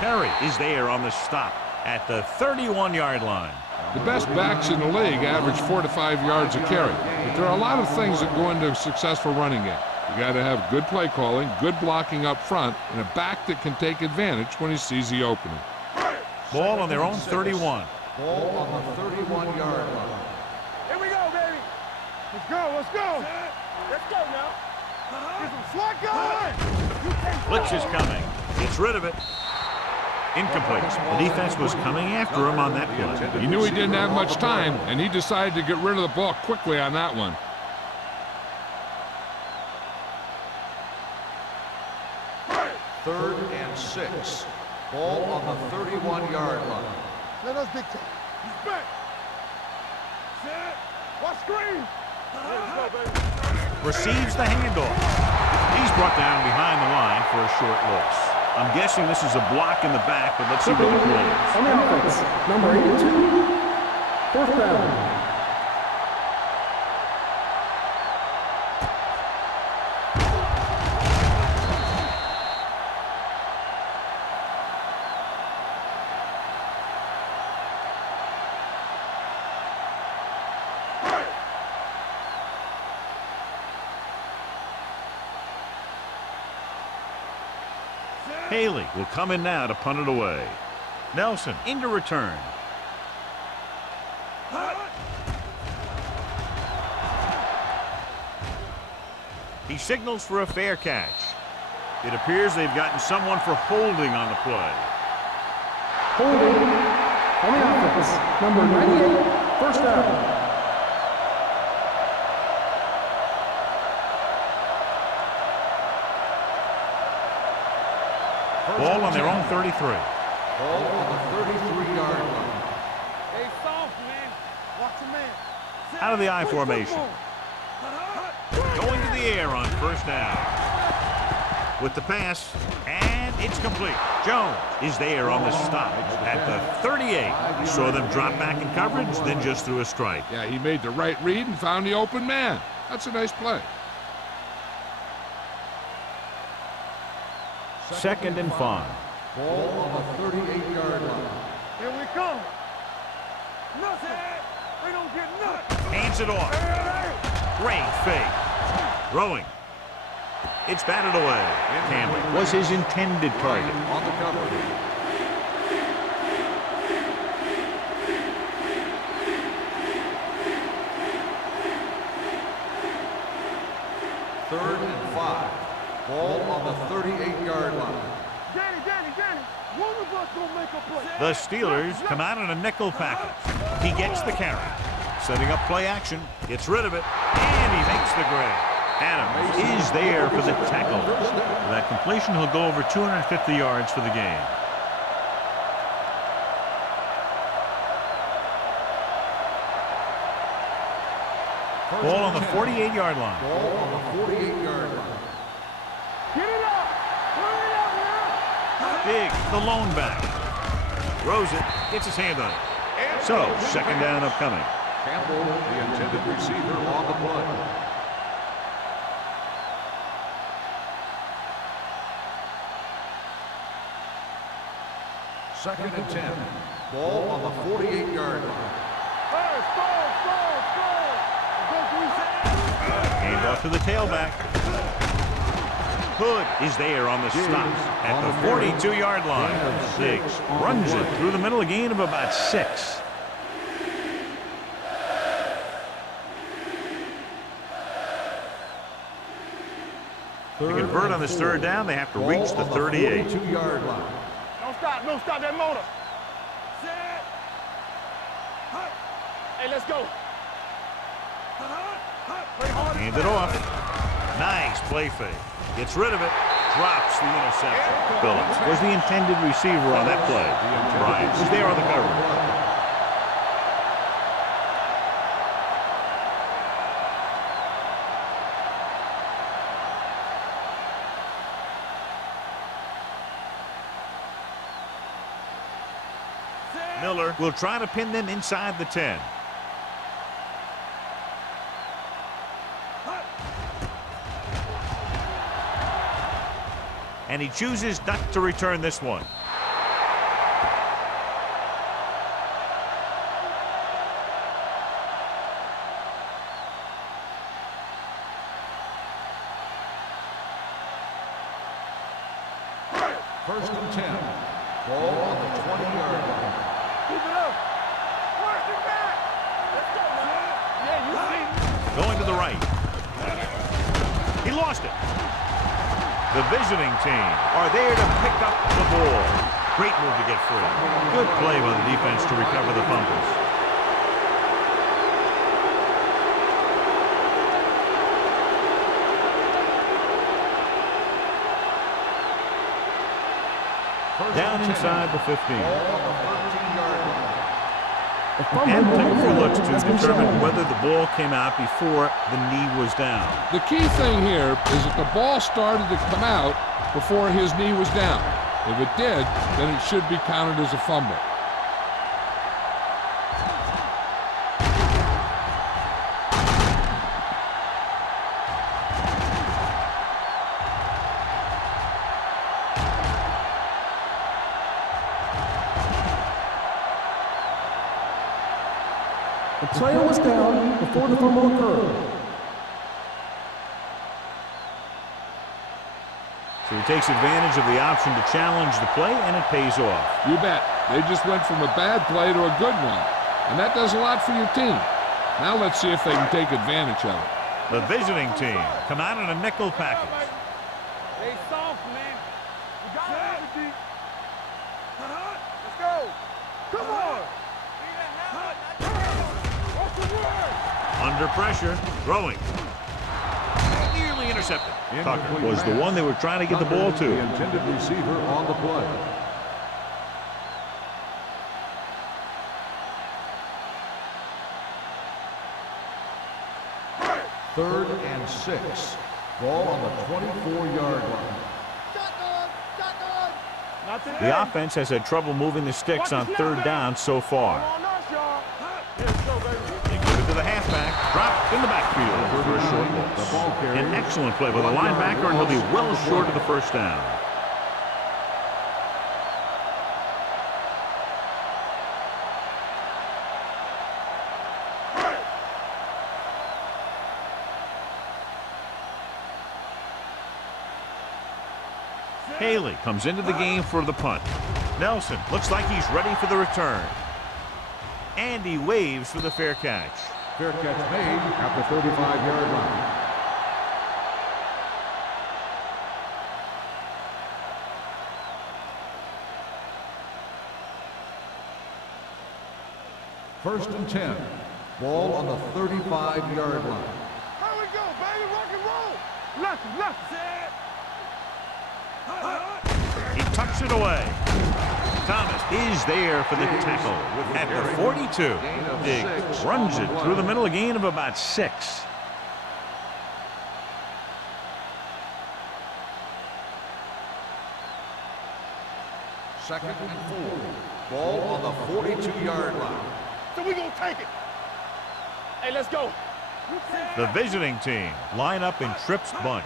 Perry is there on the stop at the 31-yard line. The best backs in the league average 4 to 5 yards a carry. But there are a lot of things that go into a successful running game. You got to have good play calling, good blocking up front, and a back that can take advantage when he sees the opening. Ball on their own 31. Ball on the 31-yard line. Here we go, baby. Let's go. Let's go now. Get some SWAT going. Blitz is coming. Gets rid of it. Incomplete. The defense was coming after him on that play. He knew he didn't have much time, and he decided to get rid of the ball quickly on that one. Third and 6. Ball on the 31-yard line. Let us dictate. He's back. Set. Watch screen. Let's go, baby. Receives the handoff. He's brought down behind the line for a short loss. I'm guessing this is a block in the back, but let's see what the play is. On the offense, number 82, 4th down. Haley will come in now to punt it away. Nelson into return. He signals for a fair catch. It appears they've gotten someone for holding on the play. Holding on the offense. Number 98, first down. Ball on their own 33. Ball on the 33-yard line. Hey, soft, man. Watch your man. Out of the I formation. Going to the air on first down. With the pass, and it's complete. Jones is there on the stop at the 38. We saw them drop back in coverage, then just threw a strike. Yeah, he made the right read and found the open man. That's a nice play. Second and 5. Ball on the 38-yard line. Here we come. Nothing. They don't get nothing. Hands it off. Great fake. Throwing. It's batted away. Campbell was his intended target. On the cover. Third and 5. Ball on the 38-yard line. Danny. One of us gonna make a play. The Steelers come out in a nickel package. He gets the carry. Setting up play action. Gets rid of it. And he makes the grab. Adams is there for the tackle. For that completion, he'll go over 250 yards for the game. Ball on the 48-yard line. Ball on the 48-yard line. Get it up. Hurry it up, man. Big, the lone back. Throws it, gets his hand on it. So, second down upcoming. Campbell, the intended receiver, on the play. Second and 10. Ball on the 48-yard line. Hey, score. Hand off to the tailback. Hood is there on the stop at the 42-yard line. Diggs runs it through the middle, a gain of about 6. To convert on this third down, they have to reach the 38. 42-yard line. Don't stop that motor. Set. Hey, let's go. Hand it off. Nice play fake. Gets rid of it. Drops the interception. Phillips was the intended receiver on that play. Bryant was there on the coverage. Miller will try to pin them inside the 10. And he chooses not to return this one. First and 10. Ball on the 20-yard line. Keep it up. Work it back. Let's go, man. Yeah, you see. Going to the right. He lost it. The visiting team are there to pick up the ball. Great move to get free. Good play by the defense to recover the fumbles. Down inside the 15. And technical looks to determine whether the ball came out before the knee was down. The key thing here is that the ball started to come out before his knee was down. If it did, then it should be counted as a fumble. The player was down before the fumble occurred. So he takes advantage of the option to challenge the play, and it pays off. You bet. They just went from a bad play to a good one. And that does a lot for your team. Now let's see if they can take advantage of it. The visiting team come out in a nickel package. Stay soft, man. You got it, D. Let's go. Come on. What's the word? Under pressure, throwing. Nearly intercepted. Tucker was the one they were trying to get the ball to. The intended receiver on the play. Third and 6. Ball on the 24-yard line. The offense has had trouble moving the sticks on third down so far. They give it to the halfback, dropped in the backfield for a short loss. An excellent play by the linebacker, and he'll be well short of the first down. Haley comes into the game for the punt. Nelson looks like he's ready for the return. And he waves for the fair catch. Fair catch made at the 35-yard line. First and 10. Ball on the 35-yard line. Here we go, baby. Rock and roll. Left. He tucks it away. Thomas is there for the tackle at the 42. Diggs runs it through the middle, a gain of about 6. Second and 4. Ball on the 42-yard line. So we gonna take it. Hey, let's go. The visiting team line up in Tripp's bunch.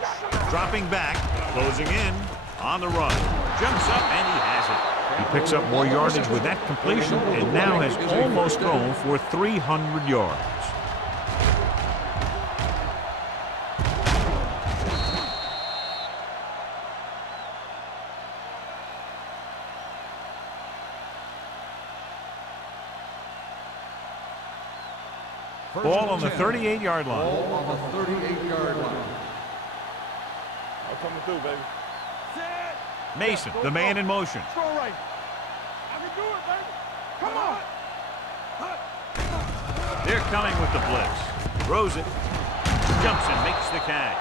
Dropping back, closing in, on the run. Jumps up, and he has it. He picks up more yardage with that completion, and now has almost thrown for 300 yards. Ball on the 38-yard line. Ball on the 38-yard line. I'm coming through, baby. Mason, the man in motion. Throw right. I can do it, baby. Come on. They're coming with the blitz. Throws it. Jumps and makes the catch.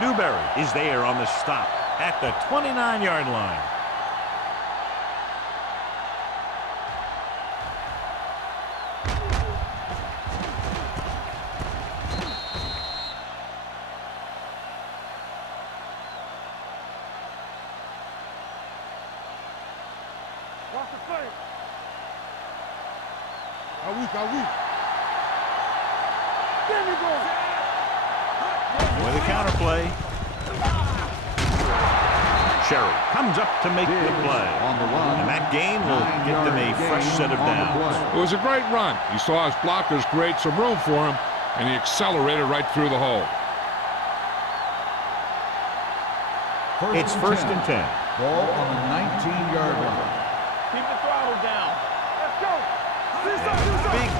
Newberry is there on the stop at the 29-yard line. Watch the play. Are we? There we go. With a counter play. Sherry comes up to make the play. On the run. And that gain will get them a fresh set of downs. It was a great run. He saw his blockers create some room for him, and he accelerated right through the hole. It's first and 10. Ball on the 19-yard line. Keep the throttle down. Let's go.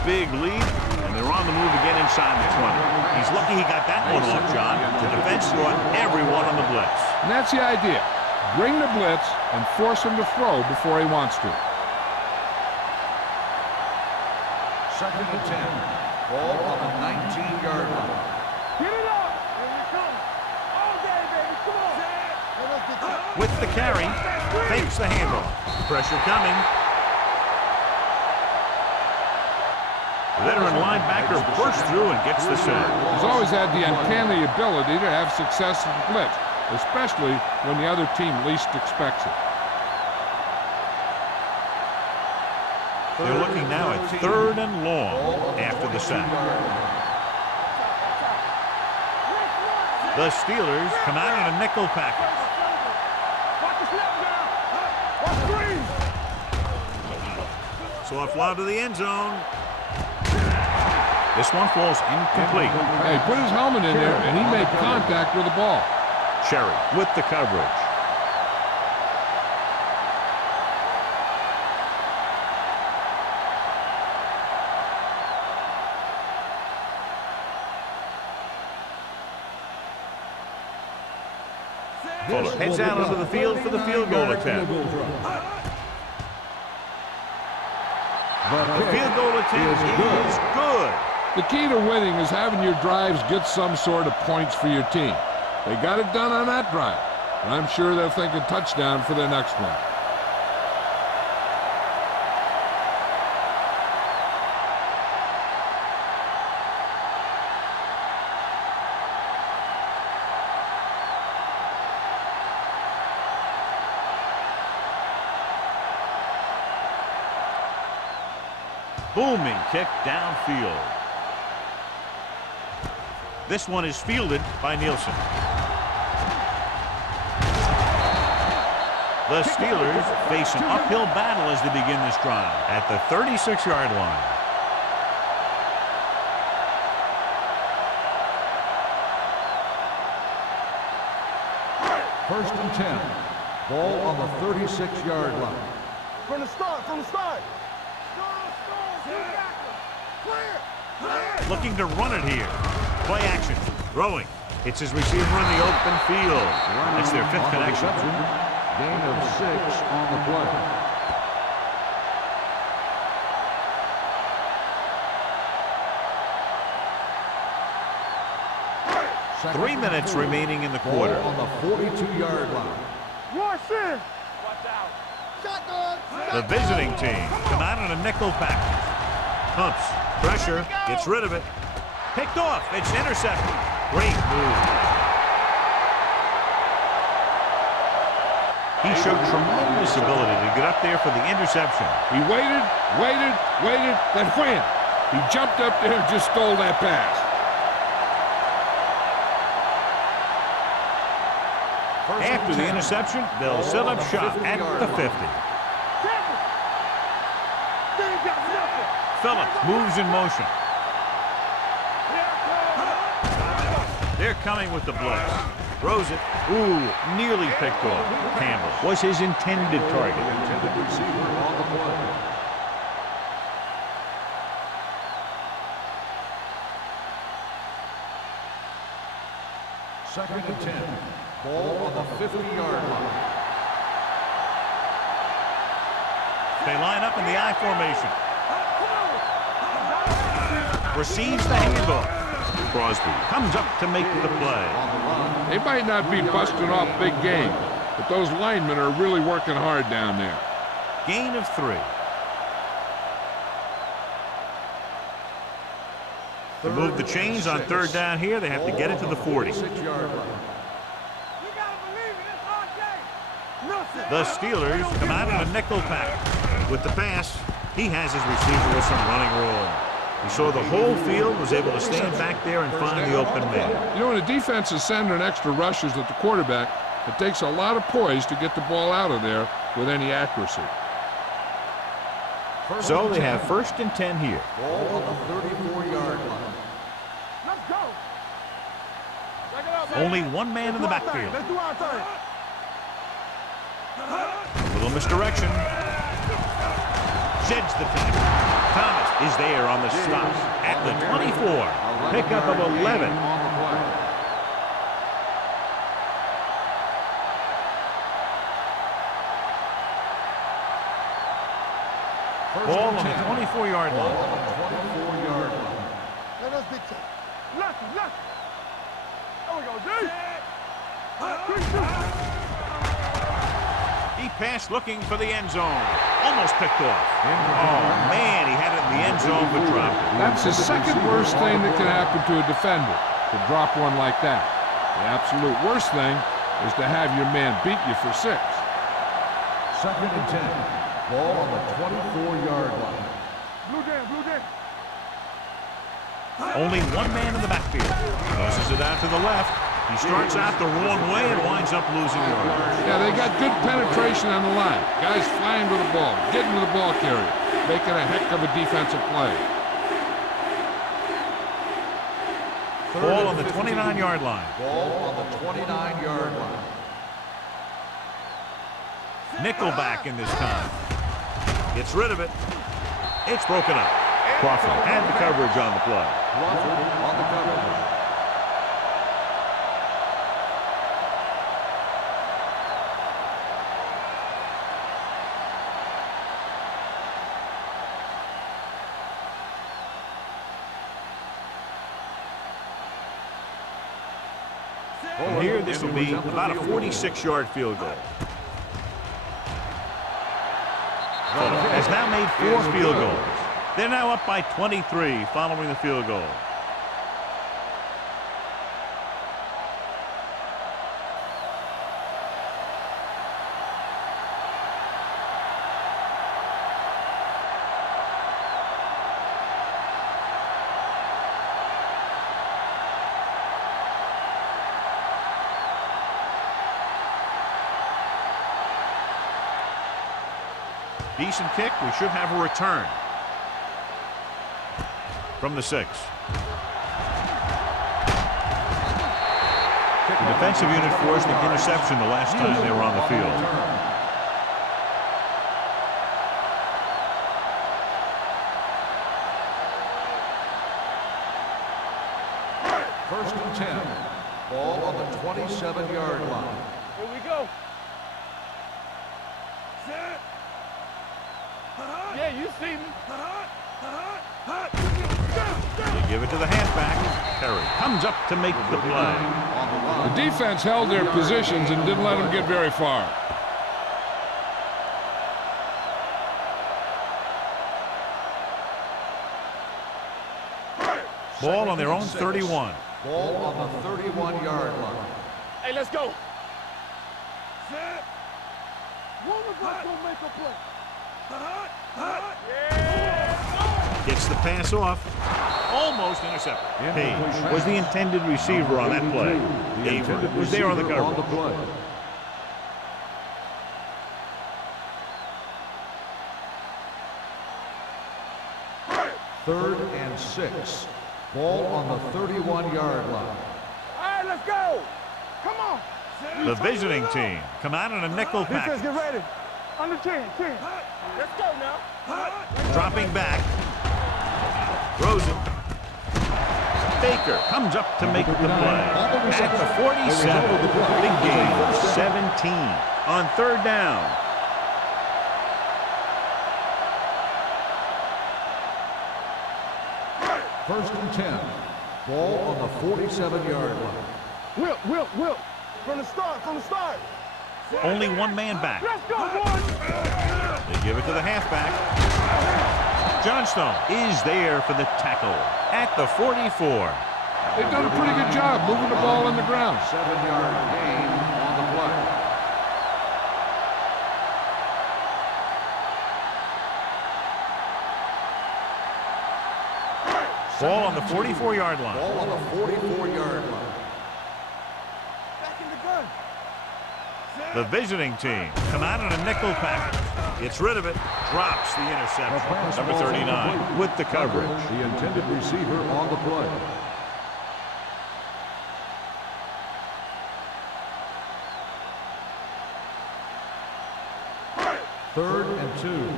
Big lead, and they're on the move again inside the 20. He's lucky he got that one off, John. The defense brought everyone on the blitz. And that's the idea. Bring the blitz and force him to throw before he wants to. Second and 10. Ball on the 19-yard line. Get it up. Here we come. All day, baby. Come on. With the carry, fakes the handoff. Pressure coming. Veteran linebacker bursts through and gets the sack. He's always had the uncanny ability to have success in the blitz, especially when the other team least expects it. They're looking now at 3rd and long after the sack. The Steelers come out in a nickel package. Watch the snap down. Watch three. So a fly to the end zone. This one falls incomplete. Hey, he put his helmet in there, and he made contact with the ball. Cherry with the coverage. Fuller heads out onto the field for the field goal attempt. The field goal attempt is good. The key to winning is having your drives get some sort of points for your team. They got it done on that drive, and I'm sure they're thinking touchdown for their next one. Booming kick downfield. This one is fielded by Nielsen. The Steelers face an uphill battle as they begin this drive at the 36-yard line. First and 10. Ball on the 36-yard line. From the start, from the start. Looking to run it here. Play action. Throwing. It's his receiver in the open field. That's their fifth connection. Gain of 6 on the play. Second 3 minutes remaining in the quarter. Ball on the 42-yard line. Watch in. The visiting team come out in a nickel package. Pumps. Pressure. Gets rid of it. Picked off. It's intercepted. Great move. He showed tremendous ability to get up there for the interception. He waited, then wham! He jumped up there and just stole that pass. After the interception, they'll set up shop at the 50. Phillips moves in motion. They're coming with the blitz. Throws it. Ooh, nearly picked off. Campbell was his intended target. Intended receiver on the play. Second and 10. Ball on the 50-yard line. They line up in the I formation. Receives the handoff. Crosby comes up to make the play. They might not be busting off big games, but those linemen are really working hard down there. Gain of 3. To move the chains on third down here, they have to get it to the 40. The Steelers come out in a nickel pack. With the pass, he has his receiver with some running room. He saw the whole field, was able to stand back there and find the open man. You know, when a defense is sending extra rushers at the quarterback, it takes a lot of poise to get the ball out of there with any accuracy. So they have first and 10 here. Ball on the 34-yard line. Let's go. Only one man in the backfield. Let's do our thing. A little misdirection. Sheds the tackle. Thomas is there on the stop at the 24. Pickup of 11. Ball on the 24-yard line. Let us beat you. Lefty. There we go, D. Deep pass looking for the end zone. Almost picked off. Oh, man, he had it in the end zone but dropped it. That's the second worst thing that can happen to a defender, to drop one like that. The absolute worst thing is to have your man beat you for 6. Second and 10. Ball on the 24-yard line. Blue jam. Only one man in the backfield. Tosses it out to the left. He starts out the wrong way and winds up losing yards. Yeah, they got good penetration on the line. Guys flying with the ball, getting to the ball carrier, making a heck of a defensive play. Ball on the 29-yard line. Ball on the 29-yard line. Nickelback in this time. Gets rid of it. It's broken up. Crawford had the coverage on the play. Crawford on the coverage. From here, this will be about a 46-yard field goal. Has now made 4 field goals. They're now up by 23 following the field goal. Decent kick. We should have a return from the 6. The defensive unit forced an interception the last time they were on the field. First and 10. Ball on the 27-yard line. Here we go. Set. Yeah, you see me. They give it to the halfback. Perry comes up to make the play. The defense held their positions and didn't let them get very far. Ball on their own 31. Ball on the 31-yard line. Hey, let's go. Set. One of us will make a play. Gets the pass off. Almost intercepted. Page was the intended receiver on that play. Avery was there on the coverage. Third and 6. Ball on the 31-yard line. All right, let's go. Come on. The visiting team come out in a nickel Defense, package. get ready. Under 10. Let's go now. Dropping back. Throws it. Baker comes up to make the play. At the 47. Big game. 17 on 3rd down. First and 10. Ball on the 47-yard line. Will. From the start. Only one man back. Let's go, boys. They give it to the halfback. Johnstone is there for the tackle at the 44. They've done a pretty good job moving the ball on the ground. 7-yard gain on the play. Ball on the 44-yard line. Ball on the 44-yard line. Back in the gun. The visiting team come out in a nickel package. Gets rid of it. Drops the interception. Number 39 with the coverage. The intended receiver on the play. Third and 2.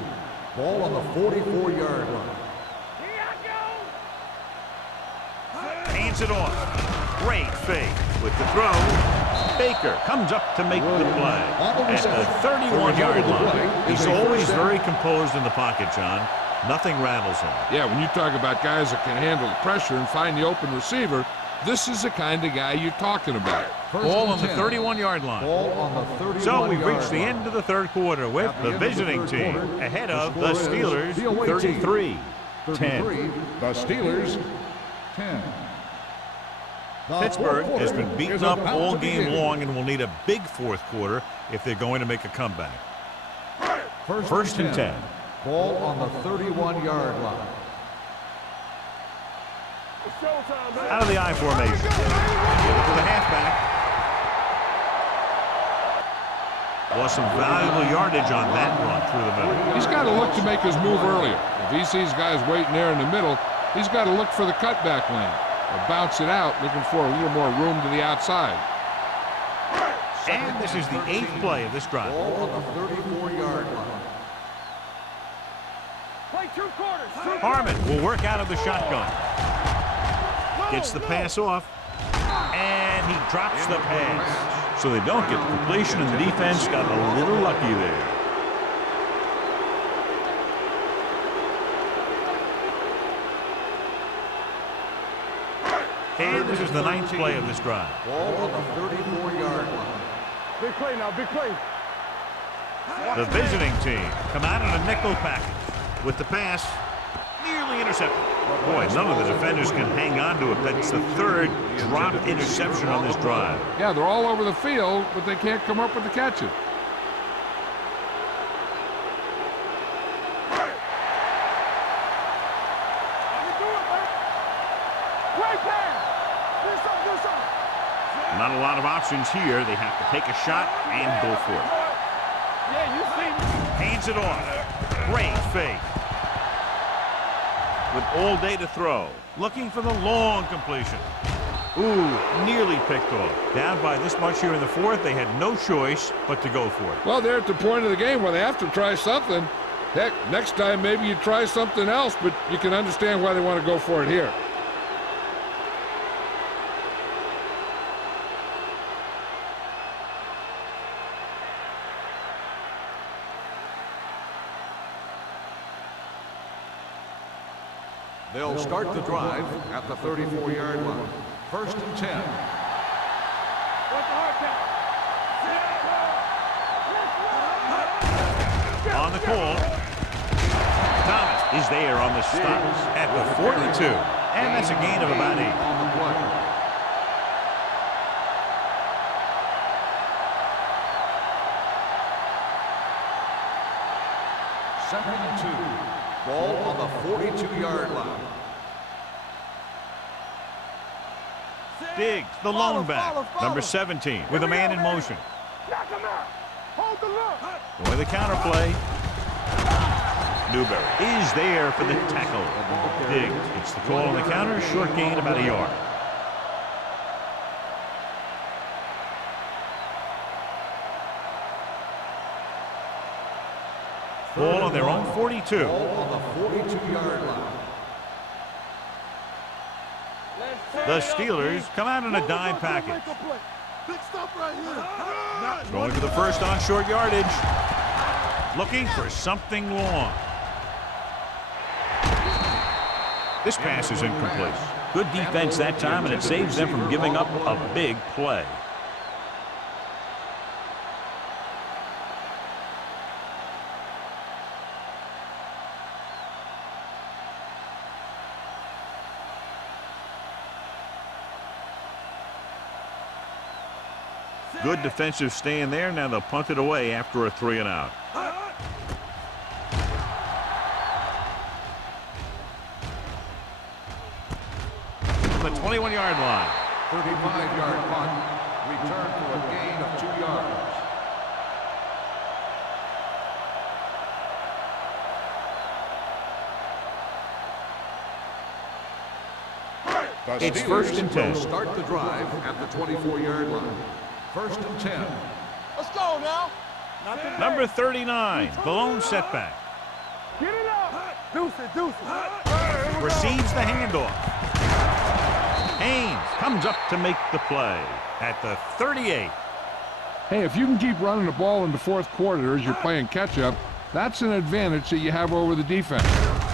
Ball on the 44-yard line. Here I go. Hands it off. Great fake with the throw. Baker comes up to make the play at the 31-yard line. He's always very composed in the pocket, John. Nothing rattles him. Yeah, when you talk about guys that can handle the pressure and find the open receiver, this is the kind of guy you're talking about. Ball on the 31-yard line. Ball on the 31-yard line. So we've reached the end of the 3rd quarter with the visiting team ahead of the Steelers 33-10. The Steelers 10. Pittsburgh has been beaten up all game long and will need a big 4th quarter if they're going to make a comeback. First and 10. Ball on the 31-yard line. It's showtime, man. Out of the I formation. Give it to the halfback. Lost some valuable yardage on that run through the middle. He's got to look to make his move earlier. If he sees guys waiting there in the middle, he's got to look for the cutback lane. Or bounce it out, looking for a little more room to the outside. And this is the 8th play of this drive. Ball on the 34-yard line. Play 2 quarters. Harmon will work out of the shotgun. Gets the pass off. And he drops the pass. So they don't get the completion, and the defense got a little lucky there. And this is the 9th play of this drive. Ball on the 34-yard line. Big play now, big play. The visiting team come out in a nickel package with the pass nearly intercepted. Boy, none of the defenders can hang on to it. That's the 3rd drop interception on this drive. Yeah, they're all over the field, but they can't come up with the catches. Not a lot of options here. They have to take a shot and go for it. Yeah, you see me. Hands it off. Great fake. With all day to throw. Looking for the long completion. Ooh, nearly picked off. Down by this much here in the 4th, they had no choice but to go for it. Well, they're at the point of the game where they have to try something. Heck, next time maybe you try something else, but you can understand why they want to go for it here. They'll start the drive at the 34-yard line. 1st and 10. What's the hard count? On the call. Thomas is there on the stop at the 42. And that's a gain of about 8. On the play. Second and 2. Ball on the 42-yard line. Diggs, the lone back, number 17, with a man in motion. Knock him out. Hold the look. Going the counterplay. Newberry is there for the tackle. Diggs gets the call on the counter, short gain about a yard. Ball on their own 42. Ball on the 42-yard line. The Steelers come out in a dime package. Big stuff right here. Going for the first on short yardage. Looking for something long. This pass is incomplete. Good defense that time, and it saves them from giving up a big play. Good defensive stand there. Now they'll punt it away after a 3-and-out. The 21-yard line. 35-yard punt. Return for a gain of 2 yards. It's 1st and 10. Will start the drive at the 24-yard line. 1st and 10. Let's go now. Number 39, the lone setback. Get it up. Deuce it, deuce it. Receives the handoff. Haynes comes up to make the play at the 38. Hey, if you can keep running the ball in the 4th quarter as you're playing catch-up, that's an advantage that you have over the defense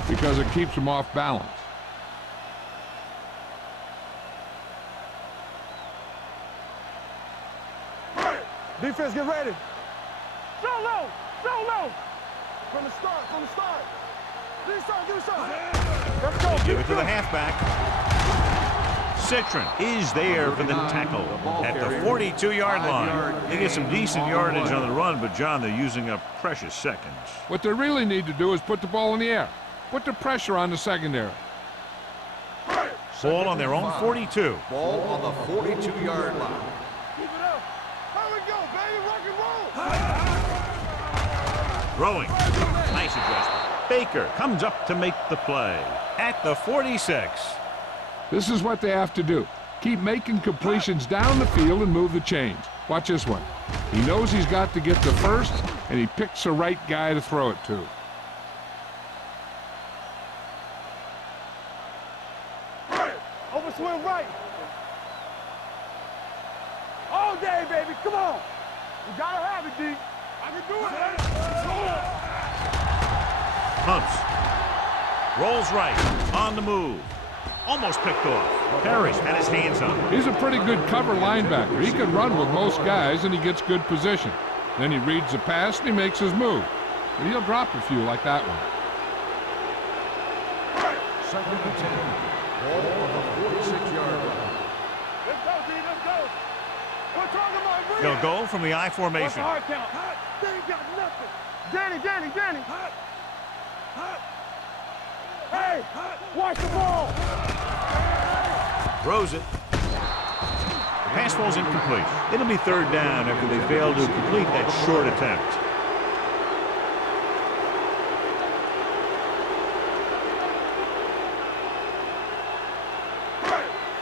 because it keeps them off balance. Defense, get ready. Go low, go low. From the start, from the start. Give me some, give me some. Let's go. Give it to the halfback. Citron is there for the tackle at the 42-yard line. They get some decent yardage on the run, but, John, they're using up precious seconds. What they really need to do is put the ball in the air. Put the pressure on the secondary. Ball on their own 42. Ball on the 42-yard line. Keep it up. Here we go, baby. Rock and roll. Throwing. Nice adjustment. Baker comes up to make the play at the 46. This is what they have to do. Keep making completions down the field and move the chains. Watch this one. He knows he's got to get the first, and he picks the right guy to throw it to. Overswing right. All day, baby. Come on. You gotta have it, D. I can do it, man. Pumps. Rolls right. On the move. Almost picked off. Parrish had his hands on him. He's a pretty good cover linebacker. He can run with most guys, and he gets good position. Then he reads the pass, and he makes his move. But he'll drop a few like that one. 2nd and 10. Ball on the 46-yard line. Let's go, D. Let's go. We're talking about Bree. They'll go from the I formation. What's the hard count? They ain't got nothing. Danny. Hey, watch the ball. Throws it. The pass falls incomplete. It'll be 3rd down after they fail to complete that short attempt.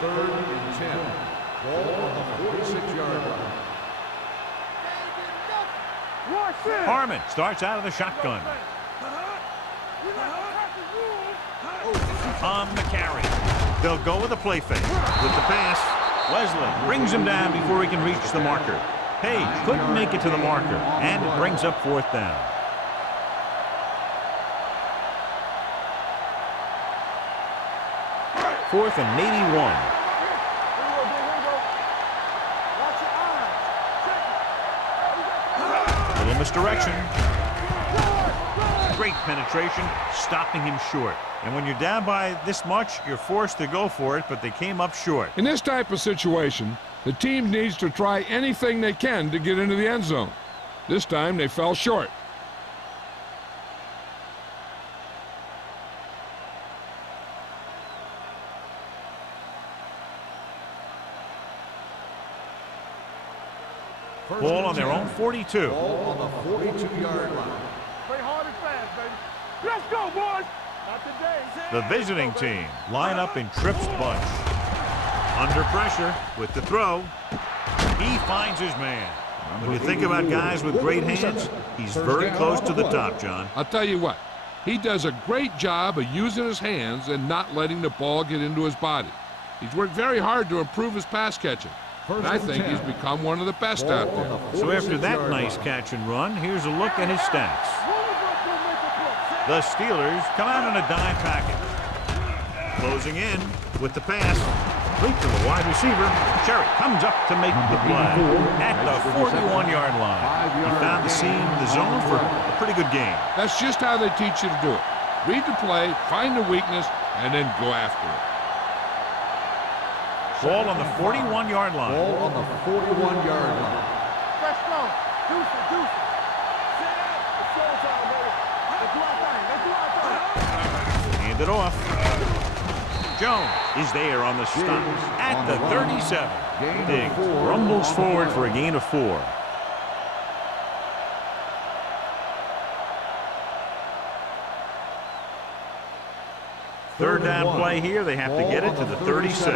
Third and 10. Ball on the 46-yard line. Watch this. Harmon starts out of the shotgun. On the carry. They'll go with a play fake. With the pass, Wesley brings him down before he can reach the marker. Page couldn't make it to the marker, and it brings up 4th down. Fourth and maybe 1. Little misdirection. Great penetration, stopping him short. And when you're down by this much, you're forced to go for it, but they came up short. In this type of situation, the team needs to try anything they can to get into the end zone. This time, they fell short. Ball on their own 42. Ball on the 42-yard line. Play hard and fast, baby. Let's go, boys. Not today. The visiting team line up in Tripp's bunch. Under pressure with the throw. He finds his man. When you think about guys with great hands, he's very close to the top, John. I'll tell you what, he does a great job of using his hands and not letting the ball get into his body. He's worked very hard to improve his pass catching. And I think he's become one of the best out there. So after that nice catch and run, here's a look at his stats. The Steelers come out in a dime package. Closing in with the pass. Complete to the wide receiver. Cherry comes up to make the play at the 41-yard line. He found the seam in the zone for a pretty good game. That's just how they teach you to do it. Read the play, find the weakness, and then go after it. Ball on the 41-yard line. Ball on the 41-yard line. Let's go. Deuce it. It's showtime, baby. Let's do our thing. Hand it off. Jones is there on the stop at the 37. Diggs rumbles forward for a gain of 4. Third down play here. They have to get it to the 36.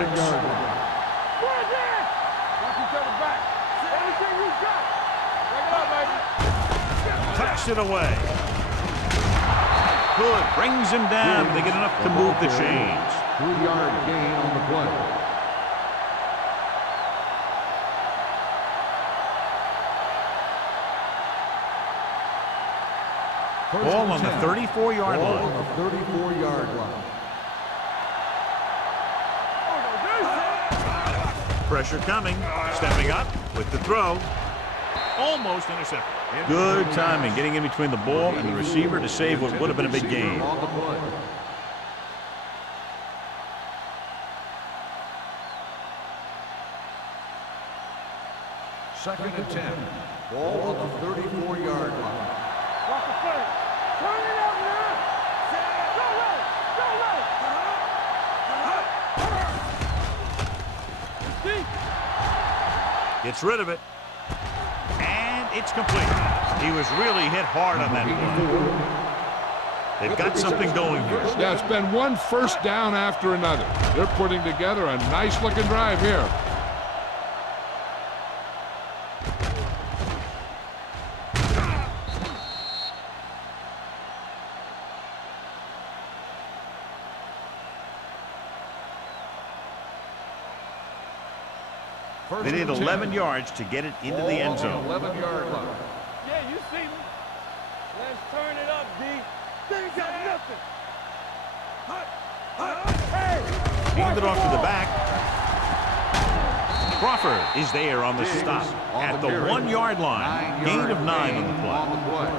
Tucks it away. Good. Brings him down. They get enough to move the chains. 3-yard gain on the play. Ball on the 34-yard line. On the 34-yard line. Pressure coming. Stepping up with the throw. Almost intercepted. Good timing, getting in between the ball and the receiver to save what would have been a big gain. On the play. Second and 10. Ball on the 34-yard line. Watch the play. Turn it up now. Go low. Deep. Gets rid of it. And it's complete. He was really hit hard on that one. They've got something going here. Yeah, it's been one first down after another. They're putting together a nice-looking drive here. They need 11 yards to get it into the end zone. 11-yard line. Yeah, you see me. Let's turn it up, D. They ain't got nothing. Hey! Hand it off to the back. Crawford is there on the stop at the 1 yard line. Gain of 9 on the play.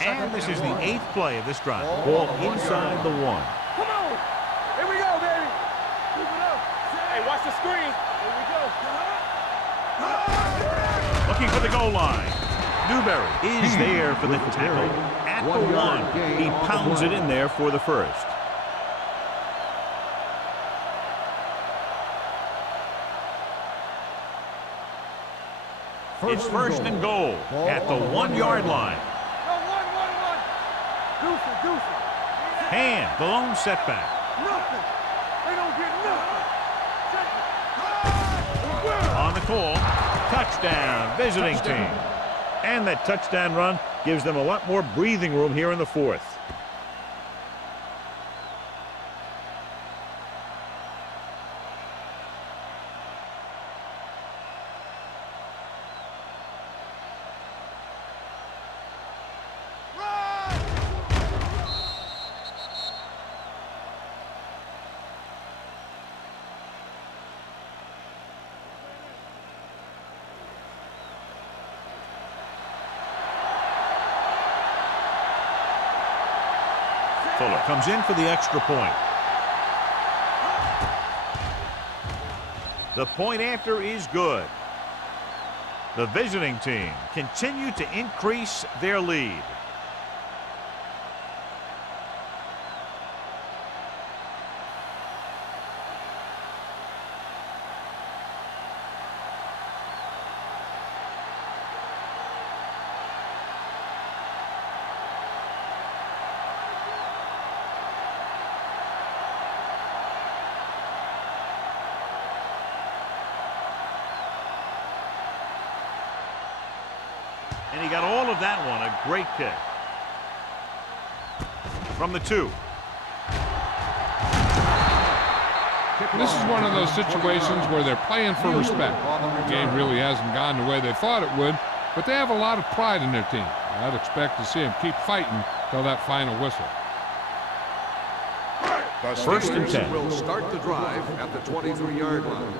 And this is the 8th play of this drive. Ball inside the 1. Come on. Here we go, baby. Keep it up. Hey, watch the screen. Here we go. Looking for the goal line. Newberry is there for the tackle at the 1. He pounds it in there for the first. It's first and goal at the 1 yard line. Hand, the lone setback. Nothing. They don't get nothing. On the call, touchdown, visiting team. And that touchdown run gives them a lot more breathing room here in the 4th. Fuller comes in for the extra point. The point after is good. The visiting team continue to increase their lead. And he got all of that one, a great kick. From the 2. This is one of those situations where they're playing for respect. The game really hasn't gone the way they thought it would, but they have a lot of pride in their team. I'd expect to see them keep fighting till that final whistle. First and 10. Will start the drive at the 23-yard line.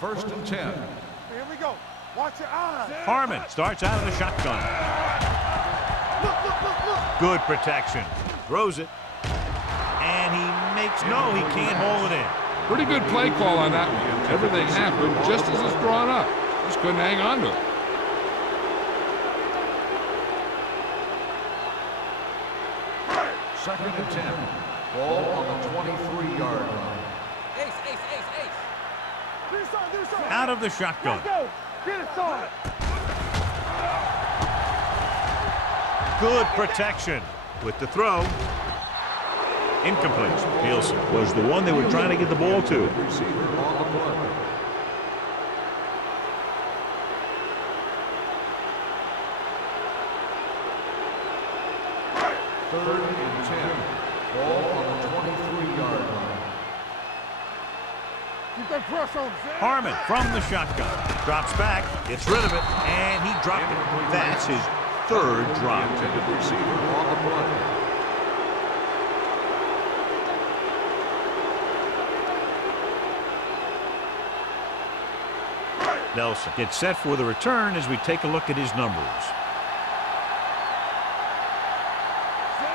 First and 10. Here we go. Watch your eyes. Harmon starts out of the shotgun. Look. Good protection. Throws it. And he makes no, he can't hold it in. Pretty good play call on that one. Everything happened just as it's drawn up. Just couldn't hang on to it. Second and 10. Ball on the 23-yard line. Ace. Do something. Out of the shotgun. Let's go. Get it started. Good protection with the throw. Incomplete. Nielsen was the one they were trying to get the ball to. Receiver on the play. Third and 10. Ball on the 23-yard line. Keep that press on. Harmon from the shotgun. Drops back, gets rid of it, and he dropped it. That's his 3rd drop. Intended receiver on the play. Nelson gets set for the return as we take a look at his numbers.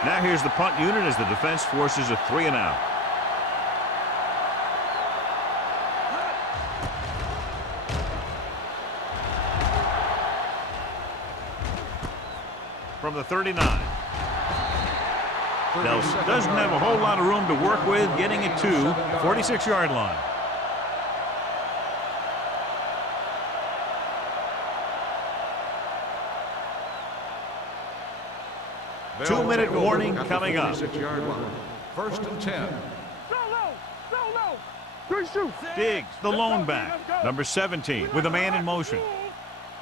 Now here's the punt unit as the defense forces a 3 and out. From the 39. Nelson doesn't have a whole lot of room to work with, getting it to 46-yard line. Two-minute warning coming up. First and 10. Go low. 3 shoots. Diggs, the lone back, number 17, with a man in motion.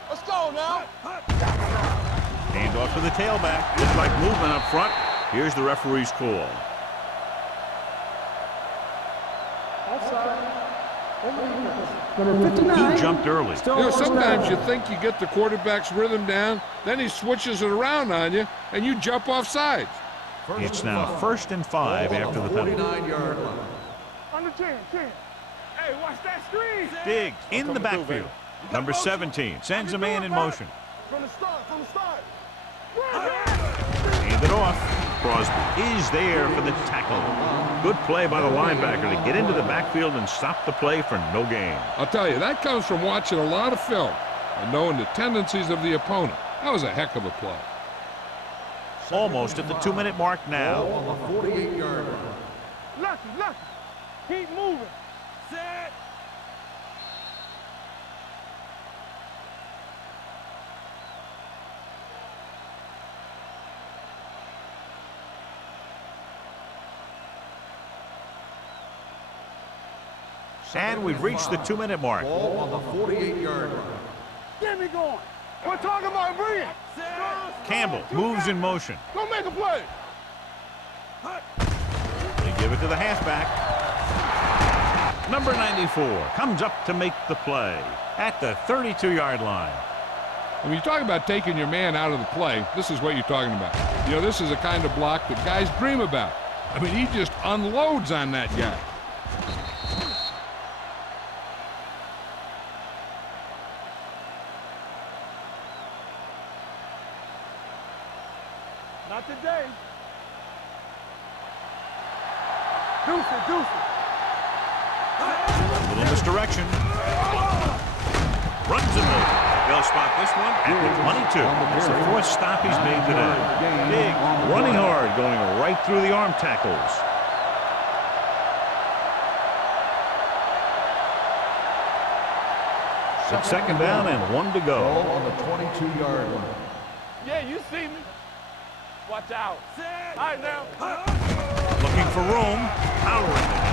Let's go now. Hand off to the tailback. Looks like movement up front. Here's the referee's call. Offside. Number 59. He jumped early. Still You know, first sometimes down. you think you get the quarterback's rhythm down, then he switches it around on you, and you jump off sides. It's now 1st and 5 after the penalty. 49-yard line. Under 10, 10. Hey, watch that screen. Diggs in the backfield. Number 17 sends a man in motion. From the start, from the start. Hand it off. Crosby is there for the tackle. Good play by the linebacker to get into the backfield and stop the play for no gain. I'll tell you, that comes from watching a lot of film and knowing the tendencies of the opponent. That was a heck of a play. Almost at the 2-minute mark now. On the 48-yard line. Lucky, lucky. Keep moving. Set. And we've reached the 2-minute mark. Ball on the 48-yard line. Get me going. We're talking about brilliant. Campbell moves in motion. Go make a play. They give it to the halfback. Number 94 comes up to make the play at the 32-yard line. When you talk about taking your man out of the play, this is what you're talking about. You know, this is the kind of block that guys dream about. I mean, he just unloads on that guy. Not today. Deuce it, deuce it. A little misdirection. Runs him over. They'll spot this one at the 22. That's the 4th stop he's made today. Big, running hard, going right through the arm tackles. It's 2nd down and 1 to go. Ball on the 22-yard line. Yeah, you see me. Watch out. All right, now. Looking for room. Powering it.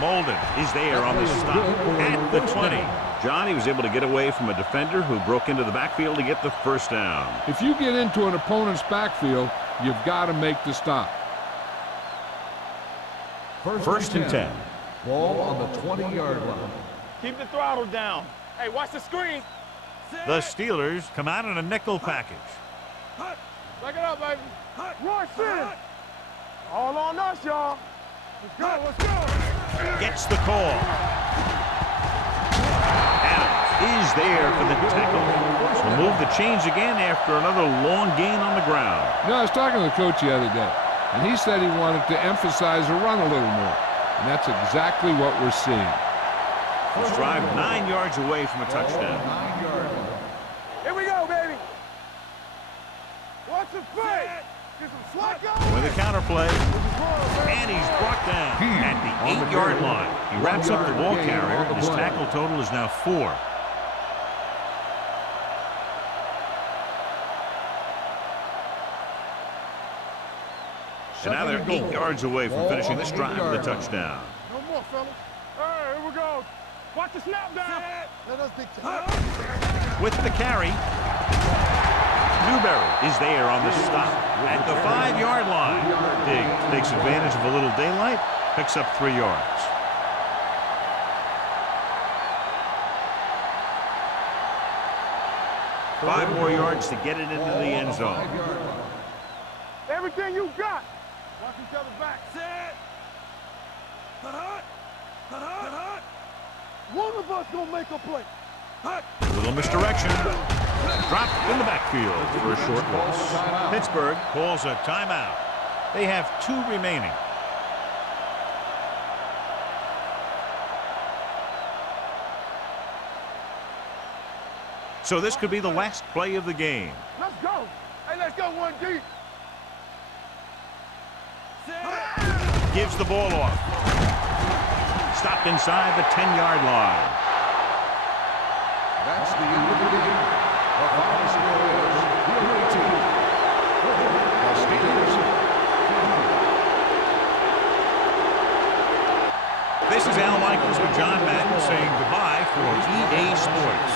Molden is there on the stop at the 20. Johnny was able to get away from a defender who broke into the backfield to get the 1st down. If you get into an opponent's backfield, you've got to make the stop. 1st and 10. Ball on the 20-yard line. Keep the throttle down. Hey, watch the screen. The Steelers come out in a nickel package. Back it up, baby. Run, center. All on us, y'all. Let's go, let's go. Gets the call. Adams is there for the tackle. Will move the chains again after another long gain on the ground. You know, I was talking to the coach the other day, and he said he wanted to emphasize the run a little more. And that's exactly what we're seeing. This drive 9 yards away from a touchdown. 9-yard line. Here we go, baby. Watch the play. Get some slack on. With a counterplay, and he's brought down at the 8-yard line. He wraps up the ball carrier. His tackle total is now 4. And now they're 8 yards away from finishing this drive with a touchdown. No more, fellas. All right, here we go. Watch the snap down. Let us dictate. With the carry, Newberry is there on the stop at the 5-yard line. Diggs takes advantage of a little daylight, picks up 3 yards. Five more yards to get it into the end zone. Everything you got. Watch each other back. Set. One of us gonna make a play. A little misdirection. Dropped in the backfield for a short loss. Pittsburgh calls a timeout. They have 2 remaining. So this could be the last play of the game. Let's go. Hey, let's go one deep. Gives the ball off. Stopped inside the 10-yard line. That's the end of the game. The final score is the away team. The Steelers. This is Al Michaels with John Madden saying goodbye for EA Sports.